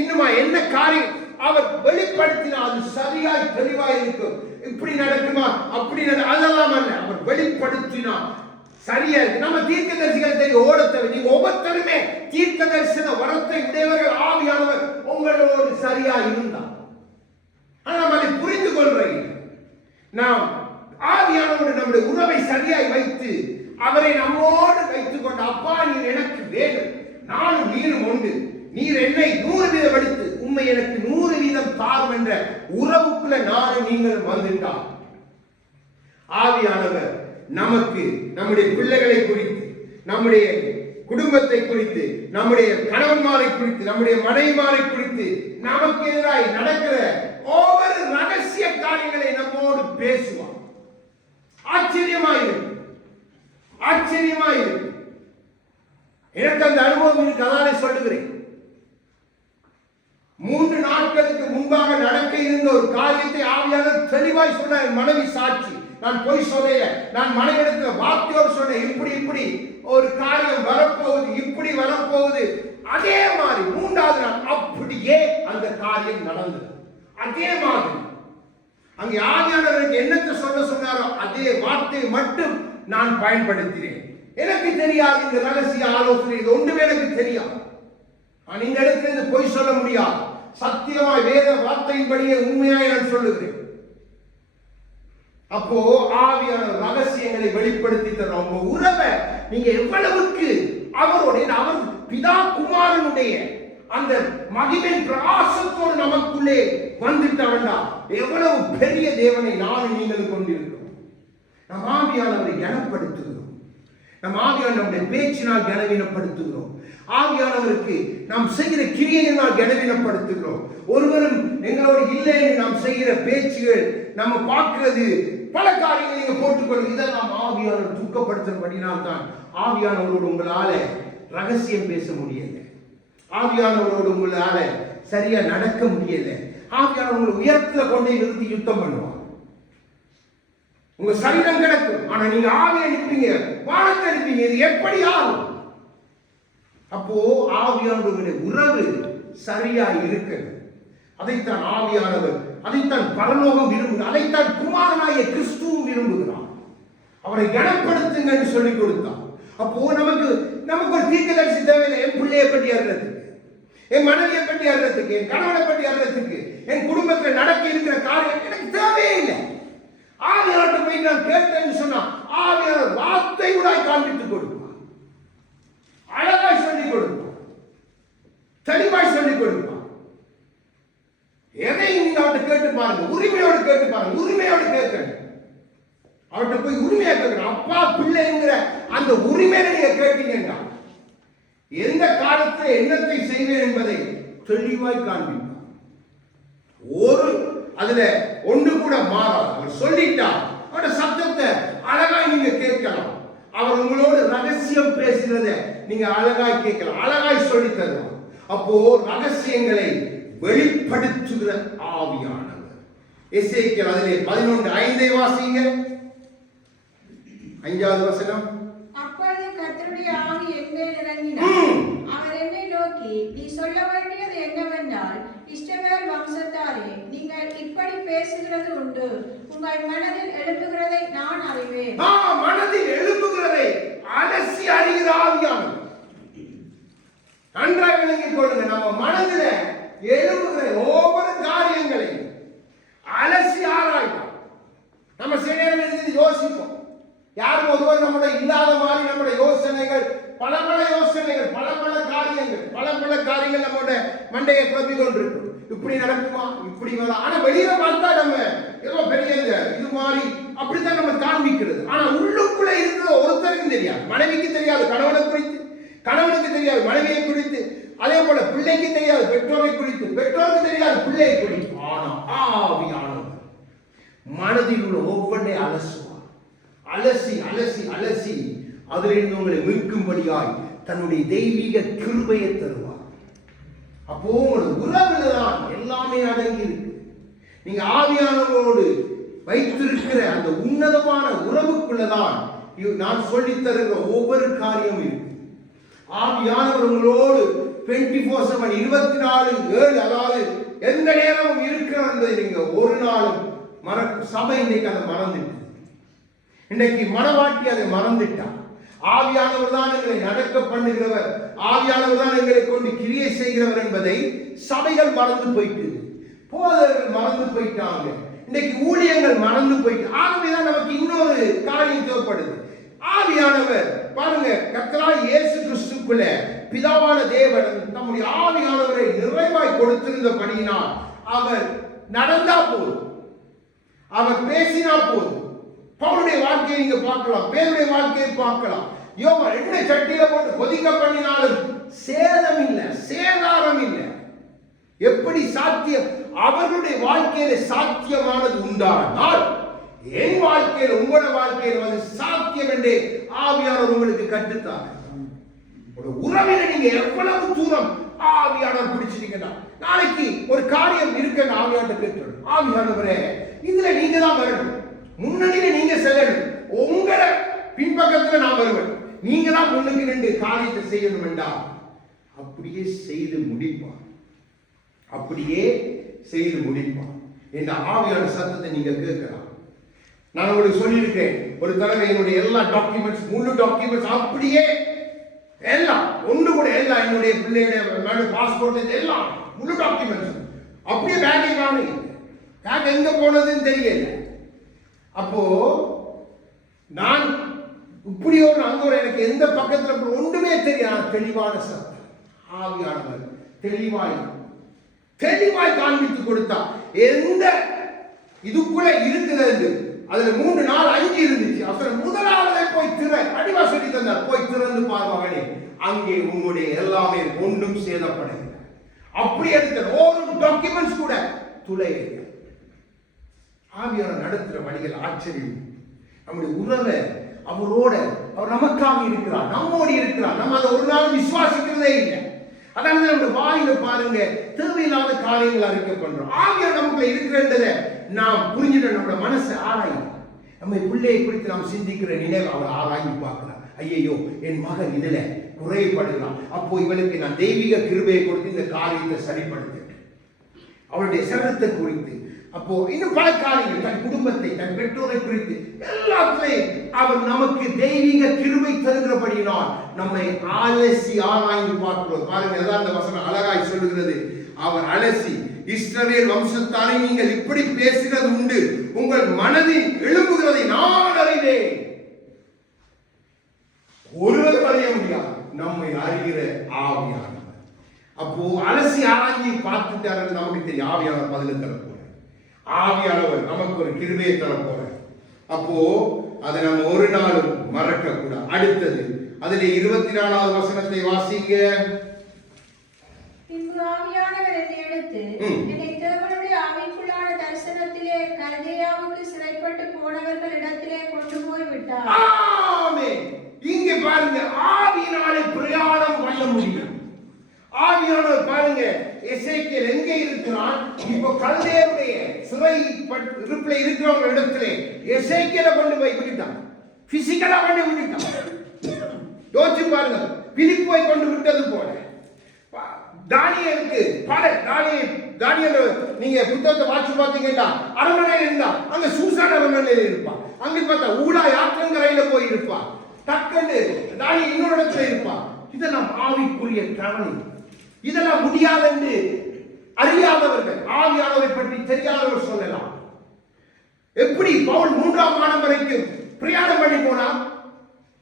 இன்னுமா என்ன காரியம் அவர் வெளிப்படுத்தினா அது சரியாய் தெளிவாய் இருக்கும். இப்படி நடக்குமா அப்படி அதெல்லாம் அல்ல, அவர் வெளிப்படுத்தினா சரியா இருக்கு. நம்ம தீர்க்கதரிசிகள் தெரியும் ஓடத்தை, நீங்க ஒவ்வொருத்தருமே தீர்க்க தரிசன வரத்தை உடையவர்கள். ஆவியானவர் உங்களோடு சரியா இருந்தார். ஆனா நம்ம அதை புரிந்து கொள்றீங்க. நாம் ஆவியானவரோடு நம்முடைய உறவை சரியாய் வைத்து அவரை நம்மோடு வைத்துக் கொண்டு, அப்பா நீர் எனக்கு வேணும், நானும் நீரும் உண்டு, நீர் என்னை 100 வீதம் எடுத்து உண்மை எனக்கு 100 வீதம் தாரும் என்ற உறவுக்குள்ள நானும் நீங்களும் வந்துட்டார். ஆவியானவர் நமக்கு நம்முடைய பிள்ளைகளை குறித்து, நம்முடைய குடும்பத்தை குறித்து, நம்முடைய கணவன்மாரை குறித்து, நம்முடைய மனைவிமாரை குறித்து, நமக்கு எதிராய் நடக்கிற ஒவ்வொரு ரகசிய காரியங்களை நம்மோடு பேசுவார். ஆச்சரியமாயிருக்கு, ஆச்சரியமாயிருக்கு. எனக்கு அந்த அனுபவம் இருக்கு, அதானே சொல்லுகிறேன். 3 நாட்களுக்கு முன்பாக நடக்க இருந்த ஒரு காரியத்தை ஆவியானவர் தெளிவாய் சொன்ன. மனைவி சாட்சி, நான் பொய் சொல்லல, நான் மனைவிடத்துல வார்த்தையோடு சொன்னேன், இப்படி இப்படி ஒரு காரியம் வரப்போகுது, இப்படி வரப்போகுது. அதே மாதிரி 3வது நாள் அப்படியே அந்த காரியம் நடந்தது. அதே மாதிரி அங்கே ஆவியானவருக்கு என்னத்தை சொல்ல சொன்னாரோ அதே வார்த்தையை மட்டும் நான் பயன்படுத்தினேன். எனக்கு தெரியாது இந்த ரகசிய ஆலோசனை, இது ஒன்றுமே எனக்கு தெரியாது. நான் இந்த இடத்துல இருந்து பொய் சொல்ல முடியாது. சத்தியமாய் வேத வார்த்தையின்படியே உண்மையாய் நான் சொல்லுகிறேன். அப்போ ஆவியானவர் ரகசியங்களை வெளிப்படுத்தி தரும். உங்க உறவை நீங்க எவ்வளவுக்கு அவருடைய, அவர் பிதா குமாரனுடைய அந்த மகிமையின் பிரகாசத்தோடு நமக்குள்ளே வந்துட்டவண்டா, எவ்வளவு பெரிய தேவனை நானும் நீங்களும் கொண்டிருக்கிறோம். நம் ஆவியானவரை கனப்படுத்துகிறோம். நம் ஆவியானவர் நம்முடைய பேச்சினால் கனவீனப்படுத்துகிறோம். ஆவியானவருக்கு நாம் செய்கிற கிரியையினால் கனவீனப்படுத்துகிறோம். ஒருவரும் எங்களோடு இல்லை என்று நாம் செய்கிற பேச்சுகள், நம்ம பார்க்கிறது பல காரியங்களை நீங்க போட்டுக்கொள்ளும். இதெல்லாம் ஆவியானவர் தூக்கப்படுத்தும்படினால் தான் ஆவியானவரோடு உங்களால ரகசியம் பேச முடியல, ஆவியானவரோடு உங்களால சரியா நடக்க முடியல. ஆவியானவர் உங்களை உயரத்துல கொண்டே நிறுத்தி யுத்தம் பண்ணுவார். உங்க சரீரம் கிடக்கும், ஆனா நீங்க ஆவியை அனுப்பீங்க, வானத்தை அனுப்பீங்க. இது எப்படி ஆகும்? அப்போ ஆவியானவருடைய உறவு சரியா இருக்கு. அதைத்தான் ஆவியானவர், அதைத்தான் பரலோகம் விரும்புகிறார், அதைத்தான் குமாரனாகிய கிறிஸ்துவும் விரும்புகிறார். அவரை கனப்படுத்துங்க என்று சொல்லிக் கொடுத்தார். அப்போ நமக்கு ஒரு தீர்க்கதரிசி தேவையில்லை. என் பிள்ளையை பற்றி அறிறதுக்கு, என் மனைவியை பற்றி அறிறதுக்கு, என் கணவனை பற்றி அறிறதுக்கு, என் குடும்பத்தில் நடக்க இருக்கிற காரியம் எனக்கு தேவையே இல்லை. ஆவியானவர்கிட்ட போய் நான் கேட்டேன்னு சொன்னா ஆவியானவர் வார்த்தையுடாய் காண்பித்துக் கொடுப்பார், அழகாய் சொல்லிக் கொடுப்பார், தெளிவாய் சொல்லிக் கொடுப்பார். எதையும் நீங்க அவர்கிட்ட கேட்டு பாருங்க, உரிமையோடு கேட்டு பாருங்க, உரிமையோடு கேட்கணும். அவர்கிட்ட போய் உரிமையா கேட்கணும். அப்பா பிள்ளைங்கிற அந்த உரிமையில நீங்க கேட்டீங்கன்னா எந்த காலத்தில் என்னத்தை செய்வேன் என்பதை தெளிவாய் காண்பிப்பார். ஒரு அதுல ஒன்று கூட மாறாது. அவர் சொல்லிட்டா அவருடைய சத்தத்தை அழகாய் நீங்க கேட்கலாம். அவர் உங்களோடு ரகசியம் பேசுறத நீங்க அழகாய் கேட்கலாம், அழகாய் சொல்லி தருவார். அப்போ ரகசியங்களை வெளிப்படுத்துகிற ஆவியானவர். எசேக்கியேல் அதிலே 11:5 வாசிங்க. 5வது வசனம். அப்பொழுது கர்த்தருடைய ஆவி என்மேல் இறங்கினார். அவர் என்னை நோக்கி, நீ சொல்ல வேண்டியது என்னவென்றால், இஸ்ரவேல் இஸ்ரவேல் வம்சத்தாரே, நீங்கள் இப்படி பேசுகிறது உண்டு. உங்கள் மனதில் எழுப்புகிறதை நான் அறிவேன். மனதில் எழுப்புகிறதை அலசி அறிகிற ஆவியானவர். நன்றாக விளங்கிக் கொள்ளுங்க. நம்ம மனதில எழுப்புகிற ஒவ்வொரு காரியங்களையும் அலசி ஆராய்வோம். நம்ம சில நேரம் யோசிப்போம். யாரும் ஒருவர் நம்முடைய இல்லாத மாதிரி நம்முடைய யோசனைகள், பல யோசனைகள், பல காரியங்கள் நம்மோட மண்டையை குழப்பிக் கொண்டிருக்கும். இப்படி நடக்குமா, இப்படி வர. ஆனா வெளியில பார்த்தா நம்ம ஏதோ பெரிய இது மாதிரி அப்படித்தான் நம்ம காண்பிக்கிறது. ஆனா உள்ளுக்குள்ள இருக்கிற ஒருத்தருக்கும் தெரியாது. மனைவிக்கு தெரியாது கணவனை குறித்து, கணவனுக்கு தெரியாது மனைவியை குறித்து, அதே போல பிள்ளைக்கு தெரியாது பெற்றோரை குறித்து, பெற்றோருக்கு தெரியாது பிள்ளையை குறித்து. ஆனா ஆவியானவர் மனதில் உள்ள ஒவ்வொன்றை அலசுவார். அலசி அதிலிருந்து உங்களை மீட்கும்படியாய் தன்னுடைய தெய்வீக கிருபையை தருவார். அப்போ உங்களோட உறவுல தான் எல்லாமே அடங்கி இருக்கு. நீங்க ஆவியானவரோடு வைத்திருக்கிற அந்த உன்னதமான உறவுக்குள்ளதான் நான் சொல்லித் தருகிற ஒவ்வொரு காரியம் இருக்கு. ஆவியானவர் உங்களோடு 24/7 24/7 அதாவது எந்த நேரமும் இருக்கிறார் என்பதை நீங்க ஒரு நாளும் சபை இன்னைக்கு அதை மறந்துட்டு, இன்னைக்கு மனவாட்டி அதை மறந்துட்டார். ஆவியானவர் தான் எங்களை நடக்க பண்ணுகிறவர், ஆவியானவர் தான் எங்களை கொண்டு கிரியை செய்கிறவர் என்பதை சபைகள் மறந்து போயிட்டு, போதகர்கள் மறந்து போயிட்டாங்க, இன்னைக்கு ஊழியங்கள் மறந்து போயிட்டு. ஆகவேதான் நமக்கு இன்னொரு காரியம் தேவைப்படுது. ஆவியானவர் பாருங்க, கர்த்தராகிய இயேசு கிறிஸ்துக்குள்ள பிதாவான தேவன் நம்முடைய ஆவியானவரை நிறைவாய் கொடுத்திருந்தபடியினால் அவர் நடந்தா போதும், அவர் பேசினா போதும். பவுலுடைய வாழ்க்கையை நீங்க பார்க்கலாம், பேருடைய வாழ்க்கையை பார்க்கலாம். யோவான் எண்ணெய் சட்டியில போட்டு கொதிக்க பண்ணினாலும் சேதம் இல்லை, சேதாரம் இல்லை. எப்படி சாத்தியம்? அவர்களுடைய வாழ்க்கையில சாத்தியமானது உண்டானால் என் வாழ்க்கையில, உங்களோட வாழ்க்கையில வந்து சாத்தியம் என்றே ஆவியானவர் உங்களுக்கு கற்றுத்தார். ஒரு உறவில நீங்க எவ்வளவு தூரம் ஆவியானவர் பிடிச்சிட்டீங்கன்னா, நாளைக்கு ஒரு காரியம் இருக்க ஆவியானவர் கேட்கணும், ஆவியானவரே இதுல நீங்க தான் வரணும், முன்னணியில நீங்க செல்லணும், உங்கள பின்பக்கத்துல நான் வருவேன், நீங்க தான் முன்னுக்கு நின்று காரியத்தை செய்யணும் என்றால் அப்படியே செய்து முடிப்பார், அப்படியே செய்து முடிப்பார். இந்த ஆவியான சத்தத்தை நீங்க கேட்கலாம். நான் உங்களுக்கு சொல்லியிருக்கேன் ஒரு தடவை, என்னுடைய எல்லா டாக்குமெண்ட்ஸ், முழு டாக்குமெண்ட்ஸ் அப்படியே எல்லாம் ஒன்று கூட எல்லாம், என்னுடைய பிள்ளையுடைய பாஸ்போர்ட் எல்லாம் முழு டாக்குமெண்ட்ஸ் அப்படியே பேக்கை காணி, பேக் எங்க போனதுன்னு தெரியல. அப்போ நான் இப்படியோ அங்க ஒரு எனக்கு எந்த பக்கத்துல ஒன்றுமே தெரியாது. தெளிவான சத்தம், ஆவியானவர் தெளிவாய் காண்பித்து கொடுத்தா எந்த இதுக்குள்ள இருக்குது. அதுல 3 4 5 இருந்துச்சு. அப்புறம் முதலாவதை போய் அடிவா சொல்லி தந்தார், போய் திறந்து பார் மகனே, அங்கே உங்களுடைய எல்லாமே ஒன்றும் சேதப்படவில்லை. அப்படி எடுத்த ஒரு டாக்குமெண்ட்ஸ் கூட துளை. ஆவியானவர் நடத்துற வழிகள் ஆச்சரியம். நம்முடைய உறவை அவரோட, அவர் நமக்காக இருக்கிறார், நம்மோடு இருக்கிறார். நம்ம அதை ஒரு நாள் விசுவாசிக்கிறதே இல்லை. அதாவது நம்முடைய வாயில பாருங்க, தேவையில்லாத காரியங்கள் அறிக்கை பண்றோம். ஆவியானவர் நமக்குள்ள இருக்கிறன்றதை நாம் புரிஞ்சுட்டு நம்மளோட மனசை ஆராயும். நம்ம பிள்ளையை குறித்து நாம் சிந்திக்கிற நினைவு அவர் ஆராய்ந்து பார்க்கலாம். ஐயோ என் மகன் இதுல குறைபடுகிறான், அப்போ இவனுக்கு நான் தெய்வீக கிருபையை கொடுத்து இந்த காரியத்தை சரிப்படுத்த, அவருடைய சரத்தை குறித்து, அப்போ இன்னும் பல காரியங்கள், தன் குடும்பத்தை, தன் பெற்றோரை குறித்து எல்லாத்திலையும் அவர் நமக்கு தெய்வீக கிருபை தருகிறபடியினால் நம்மை அலசி ஆராய்ந்து பார்க்கிறோம். பாருங்க, அதான் அந்த வசனம் அழகாய் சொல்லுகிறது. அவர் அலசி, இஸ்ரவேல் வம்சத்தாரை நீங்கள் இப்படி பேசுகிறது உண்டு, உங்கள் மனதில் எழும்புகிறதை நான் அறிவேன். ஒருவர் அறிய முடியாது, நம்மை அறிகிற ஆவியானவர். அப்போ அலசி ஆராய்ச்சி பார்த்துட்டாரு, நமக்கு தெரியும் ஆவியானவர் பதில் தர போற, ஆவியானவர் நமக்கு ஒரு கிருபையை தர போற. அப்போ அதை நம்ம ஒரு நாளும் மறக்க கூடாது. அடுத்தது அதில் 24வது வசனத்தை வாசிங்க. பின்பு ஆவியானவர் என்னை எடுத்து என்னை தேவனுடைய ஆவிக்குள்ளான தரிசனத்திலே கல்தேயாவுக்கு சிறைப்பட்டு போனவர்கள் இடத்திலே கொண்டு போய் விட்டார். ஆமென். இங்க பாருங்க, ஆவியினாலே பிரயாணம் பண்ண முடியும். ஆவியானவர் பாருங்க, எசேக்கியேல் எங்கே இருக்கிறான்? இப்போ கல்தேயருடைய சிறை இருப்பில இருக்கிறவங்க இடத்திலே எசேக்கியேலை கொண்டு போய் விட்டுட்டான், பிசிக்கலா கொண்டு விட்டுட்டான். யோசிச்சு பாருங்க, பிலிப்பை கொண்டு விட்டது போல தானியேலுக்கு தானியேல் நீங்க புத்தகத்தை வாட்சி பார்த்தீங்கன்னா அரண்மனையில் இருந்தா அங்க சூசான் அரண்மனையில் இருப்பான். அங்க பார்த்தா ஊழாய் ஆற்றங்கரையில போய் இருப்பான். டக்குன்னு தானியேல் இன்னொரு இடத்துல இருப்பான். இதெல்லாம் ஆவிக்குரிய கவனி. இதெல்லாம் முடியாது என்று அறியாதவர்கள், ஆவியானவரை பற்றி தெரியாதவர்கள் சொல்லலாம். எப்படி பவுல் 3ஆம் வானம் வரைக்கும் பிரயாணம் பண்ணி போனா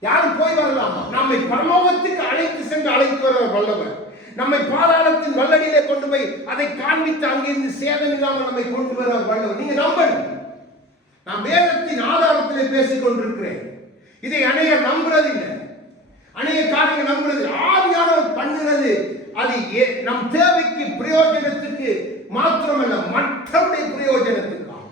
யாரும் போய் வரலாமா? நம்மை பரலோகத்துக்கு அழைத்து சென்று அழைத்து வர வல்லவர், நம்மை பாதாளத்தின் வல்லடியிலே கொண்டு போய் அதை காண்பித்து அங்கிருந்து சேதம் இல்லாமல் நம்மை கொண்டு வர வல்லவர். நீங்க நம்பணும். நான் வேதத்தின் ஆதாரத்திலே பேசிக் கொண்டிருக்கிறேன். இதை அநேக நம்புறதில்லை, அநேக காரியங்கள் நம்புறது. ஆவியானவர் பண்ணுகிறது அது நம் தேவைக்கு பிரயோஜனத்துக்கு மாத்திரமல்ல, மற்றவருடைய பிரயோஜனத்துக்காக.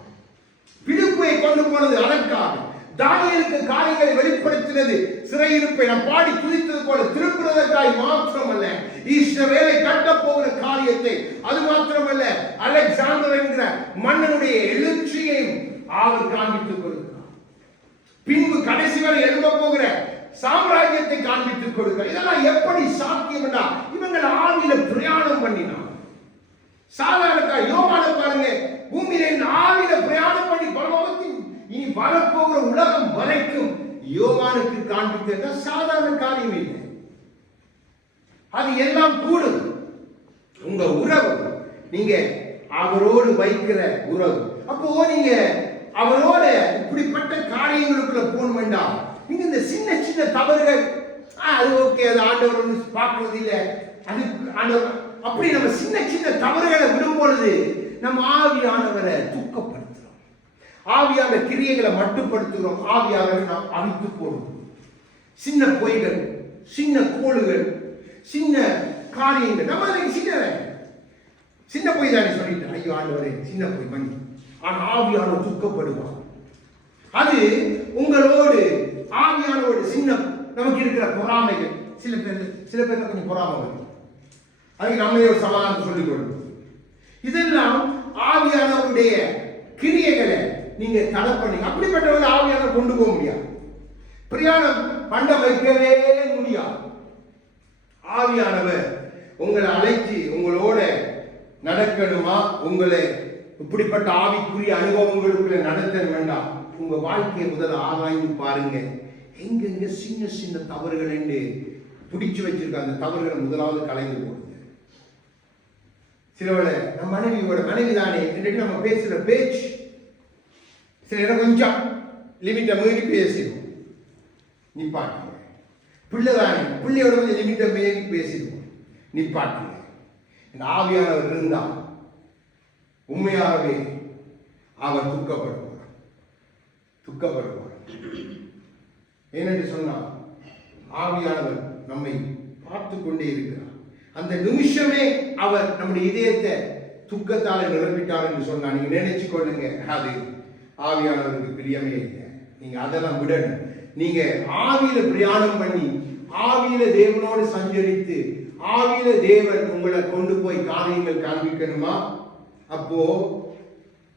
பிலிப்பை கொண்டு போனது அதற்காக. தானியேலுக்கு காரியங்களை வெளிப்படுத்தினது சிறையிருப்பை நாம் பாடி துதித்தது போல திருப்புறதற்காய் மாத்திரமல்ல, இஸ்ரவேலை கட்டப் போகிற காரியத்தை, அது மாத்திரமல்ல, அலெக்சாண்டர் என்கிற மன்னனுடைய எழுச்சியையும் அவர் காண்பித்துக் கொடுக்கிறார். பின்பு கடைசி வரை எழும்ப போகிற சாம்ராஜ்யத்தை காண்பித்துக் கொடுக்கிறார். இதெல்லாம் எப்படி சாத்தியம் என்றா இவங்கள் ஆவியில பிரயாணம் பண்ணினார். சாதாரண யோவானை பாருங்க, பூமியில ஆவியில பிரயாணம் பண்ணி பரலோகத்தின் இனி வரப்போகிற உலகம் வரைக்கும் யோவானுக்கு காண்பித்த சாதாரண காரியம் இல்லை. அது எல்லாம் கூடும். உங்க உறவு, நீங்க அவரோடு வைக்கிற உறவு. அப்போ நீங்க அவரோட இப்படிப்பட்ட காரியங்களுக்குள்ள போன வேண்டாம். நீங்க இந்த சின்ன சின்ன தவறுகள், அது ஓகே, அது ஆண்டவர் ஒன்று பார்க்கறது இல்லை, அது ஆண்டவர் அப்படி நம்ம சின்ன சின்ன தவறுகளை விடும் பொழுது நம்ம ஆவியானவரை துக்கப்படுத்துறோம், ஆவியான கிரியைகளை மட்டுப்படுத்துகிறோம், ஆவியானவரை நாம் அழித்து போடுவோம். சின்ன பொய்கள், சின்ன கோளுகள், சின்ன காரியங்கள், நம்ம சின்ன பொய் தானே சொல்லிட்டேன், ஐயோ ஆண்டவரே சின்ன பொய் பண்ணி, ஆனால் ஆவியானவர் துக்கப்படுவார். அது உங்களோடு ஆவியானோடு சின்ன நமக்கு இருக்கிற பொறாமைகள். சில பேர் கொஞ்சம் பொறாமை வரும், அதுக்கு நம்மளே ஒரு சமாதானம் சொல்லிக் கொடுக்கும். இதெல்லாம் ஆவியானவருடைய கிரியைகளை நீங்க தடை பண்ணி, அப்படிப்பட்டவங்க ஆவியானவர் கொண்டு போக முடியாது, பிரயாணம் பண்ண வைக்கவே முடியாது. ஆவியானவர் உங்களை அழைச்சி உங்களோட நடக்கணுமா, உங்களை இப்படிப்பட்ட ஆவிக்குரிய அனுபவங்களுக்குள்ள நடத்த வேண்டாம். உங்க வாழ்க்கையை முதல்ல ஆராய்ந்து பாருங்க. எங்கெங்க சின்ன சின்ன தவறுகள் என்று பிடிச்சு வச்சிருக்க அந்த தவறுகளை முதலாவது கலைந்து போடுங்க. சிலவளை நம்ம மனைவி தானே என்று நம்ம பேசுற பேச்சு சில இடம் கொஞ்சம் லிமிட்டை மீறி பேசிடுவோம், நிப்பாட்டுங்க. பிள்ளை தானே, பிள்ளையோட கொஞ்சம் லிமிட்டை மீறி பேசிடுவோம், நிப்பாட்டுங்க. இந்த ஆவியானவர் இருந்தால் உண்மையாகவே அவர் துக்கப்படுவார். ஏனென்று சொன்னால் ஆவியானவர் நம்மை பார்த்து கொண்டே இருக்கிறார். அந்த நிமிஷமே அவர் நம்முடைய இதயத்தை துக்கத்தால் நிரப்பிட்டார் என்று சொன்னார். நீங்க நினைச்சு கொள்ளுங்க, அது ஆவியானவருக்கு பிரியமே இல்லை. நீங்க அதெல்லாம் விடணும். நீங்க ஆவியில பிரயாணம் பண்ணி, ஆவியில தேவனோடு சஞ்சரித்து, ஆவியில தேவன் உங்களை கொண்டு போய் காரியங்கள் காண்பிக்கணுமா, அப்போ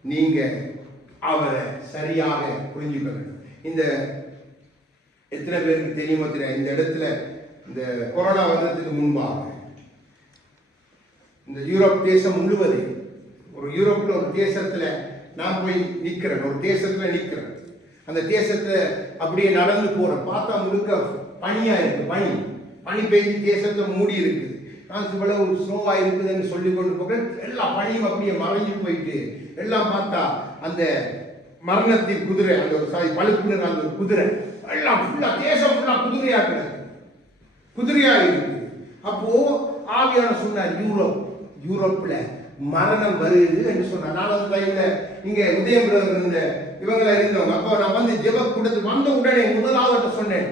நீங்க அவரை சரியாக புரிஞ்சுக்கணும். இந்த எத்தனை பேருக்கு தெரியுமோ தெரியாது, இந்த இடத்துல இந்த கொரோனா வந்ததுக்கு முன்பாக இந்த யூரோப் தேசம் முழுவதும், ஒரு யூரோப்ல ஒரு தேசத்துல நான் போய் நிக்கிறேன், ஒரு தேசத்துல நிக்கிறேன். அந்த தேசத்துல அப்படியே நடந்து போறேன், பார்த்தா முழுக்க பனியா இருக்கு, பனி பெய்து தேசத்துல மூடி இருக்குது. நான் இவ்வளவு ஸ்னோவா இருக்குதுன்னு சொல்லி கொண்டு போகிறேன். எல்லா பனியும் அப்படியே மறைஞ்சு போயிட்டு, எல்லாம் பார்த்தா அந்த மரணத்தின் குதிரை, அந்த ஒரு பழுப்புனர் அந்த குதிரை எல்லாம் ஃபுல்லா தேசம் ஃபுல்லா குதிரையா இருக்கு. அப்போ ஆவியான சொன்னார், யூரோப்ல மரணம் வருது என்று சொன்னார். நான் அந்த டைம்ல இங்க உதயம் இருந்த இவங்கள இருந்தவங்க. அப்போ நான் வந்து ஜெப கூட்டத்துக்கு வந்த உடனே முதலாவது சொன்னேன்,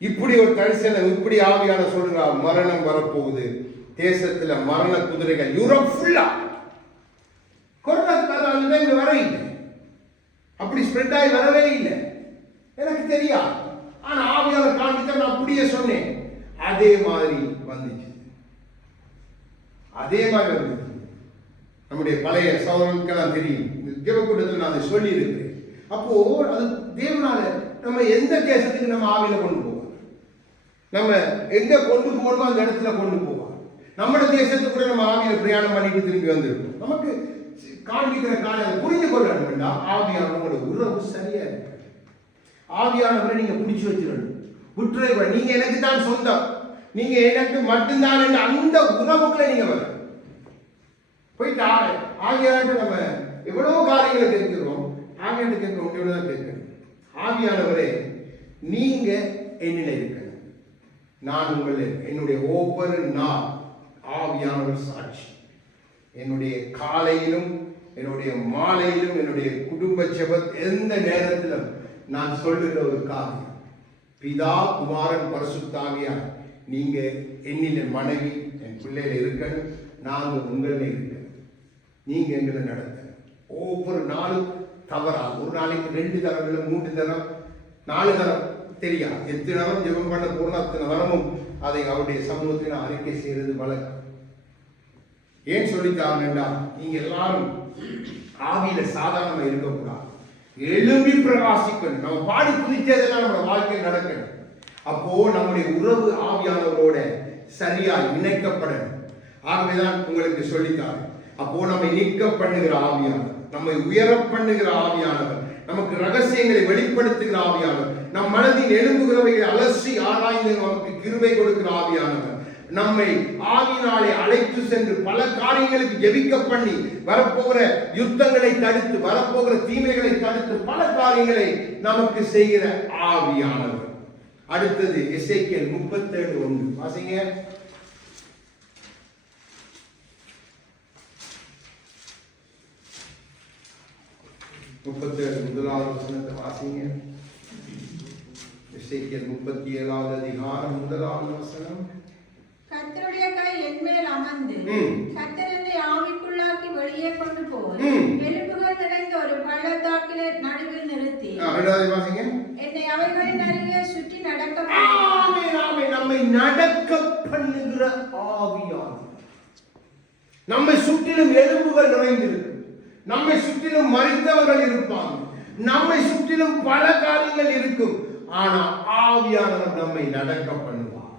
இப்படி ஒரு தரிசனம், இப்படி ஆவியான சொல்றா, மரணம் வரப்போகுது தேசத்துல, மரண குதிரைகள் யூரோப் ஃபுல்லா. கொரோனாக்கு அந்த டைம்ல வர இல்லை, அப்படி ஸ்ப்ரெட் ஆகி வரவே இல்லை, எனக்கு தெரியா. ஆனா ஆவியான காண்பித்த நான் அப்படியே சொன்னேன், அதே மாதிரி வந்துச்சு. நம்முடைய பழைய சகோதரர்களுக்கெல்லாம் தெரியும், ஜெப கூட்டத்தில் நான் அதை சொல்லி இருக்கிறேன். அப்போ அது தேவனால நம்ம எந்த தேசத்துக்கு நம்ம ஆவியில கொண்டு போவோம், நம்ம எங்க கொண்டு போகணுமோ அந்த இடத்துல கொண்டு போவோம். நம்ம தேசத்துக்கு கூட நம்ம ஆவியில பிரயாணம் பண்ணிட்டு திரும்பி வந்திருக்கோம். நமக்கு காண்பிக்கிற காலம் புரிந்து கொள்ளணும்னா ஆவியானவங்களோட உறவு சரியா இருக்கு. ஆவியானவரை நீங்க பிடிச்சு வச்சிடணும், விட்டுற. நீங்க எனக்கு தான் சொந்தம், நீங்க எனக்கு மட்டும்தான் என்று அந்த உறவுக்குள்ள நீங்க வர போயிட்டு ஆவியானவர் நம்ம எவ்வளவு காரியங்களை கேட்கிறோம். ஆவியானவர் கேட்கிறோம், இவ்வளவுதான் கேட்கிறேன். ஆவியானவரே நீங்க என்னில இருக்கணும், நான் உங்களை என்னுடைய ஒவ்வொரு நாள் ஆவியானவர் சாட்சி. என்னுடைய காலையிலும் என்னுடைய மாலையிலும் என்னுடைய குடும்ப ஜெபத் எந்த நேரத்திலும் நான் சொல்லுகிற ஒரு காரியம், பிதா குமாரன் பரிசுத்தாவியார் நீங்க என்னில மனைவி என் பிள்ளையில இருக்கணும், நாங்க உங்களில் இருக்கணும், நீங்க எங்களை நடத்தணும். ஒவ்வொரு நாளும் தவறா ஒரு நாளைக்கு 2 தரம் இல்லை 3 தரம் 4 தரம் தெரியாது, எத்தனை தரம் ஜெபம் பண்ண போனா அத்தனை தரமும் அதை அவருடைய சமூகத்தில் அறிக்கை செய்யறது வழக்கம். ஏன் சொல்லித்தாங்கன்னா நீங்க எல்லாரும் ஆவியில சாதாரணமா இருக்கக்கூடாது, எழும்பி பிரகாசிக்கணும். நம்ம பாடி புதிச்சதெல்லாம் நம்ம வாழ்க்கையில் நடக்கணும். அப்போ நம்முடைய உறவு ஆவியானவரோட சரியா இணைக்கப்படணும். ஆகவேதான் உங்களுக்கு சொல்லித்தாரு. அப்போ நம்மை நீக்க பண்ணுகிற ஆவியானவர், நம்மை உயர பண்ணுகிற ஆவியானவர், நமக்கு ரகசியங்களை வெளிப்படுத்துகிற ஆவியானவர், நம் மனதில் எழும்புகிறவைகளை அலசி ஆராய்ந்து நமக்கு கிருபை கொடுக்கிற ஆவியானவர், நம்மை ஆவியினாலே அழைத்து சென்று பல காரியங்களுக்கு ஜெபிக்க பண்ணி வரப்போகிற யுத்தங்களை தடுத்து வரப்போகிற தீமைகளை தடுத்து பல காரியங்களை நமக்கு செய்கிற ஆவியானவர். அடுத்தது எசேக்கியேல் 37:1 வாசிங்க. முதலாவது வசனத்தை வாசிங்க. எசேக்கியேல் 37வது அதிகாரம் 1வது வசனம். கர்த்தருடைய கை என் மேல் அமர்ந்து கர்த்தர் என்னை ஆவிக்குள்ளாக்கி வெளியே கொண்டு போய் எலும்புகள் நிறைந்த ஒரு பள்ளத்தாக்கிலே நடுவில் நிறுத்தி என்னை அவர்களின் அருகே சுற்றி நடக்க நம்மை நடக்க பண்ணுகிற ஆவியானவர். நம்மை சுற்றிலும் எலும்புகள் நிறைந்திருக்கு, நம்மை சுற்றிலும் மரித்தவர்கள் இருப்பாங்க, நம்மை சுற்றிலும் பல காரியங்கள் இருக்கும். ஆனா ஆவியானவர் நம்மை நடக்க பண்ணுவார்.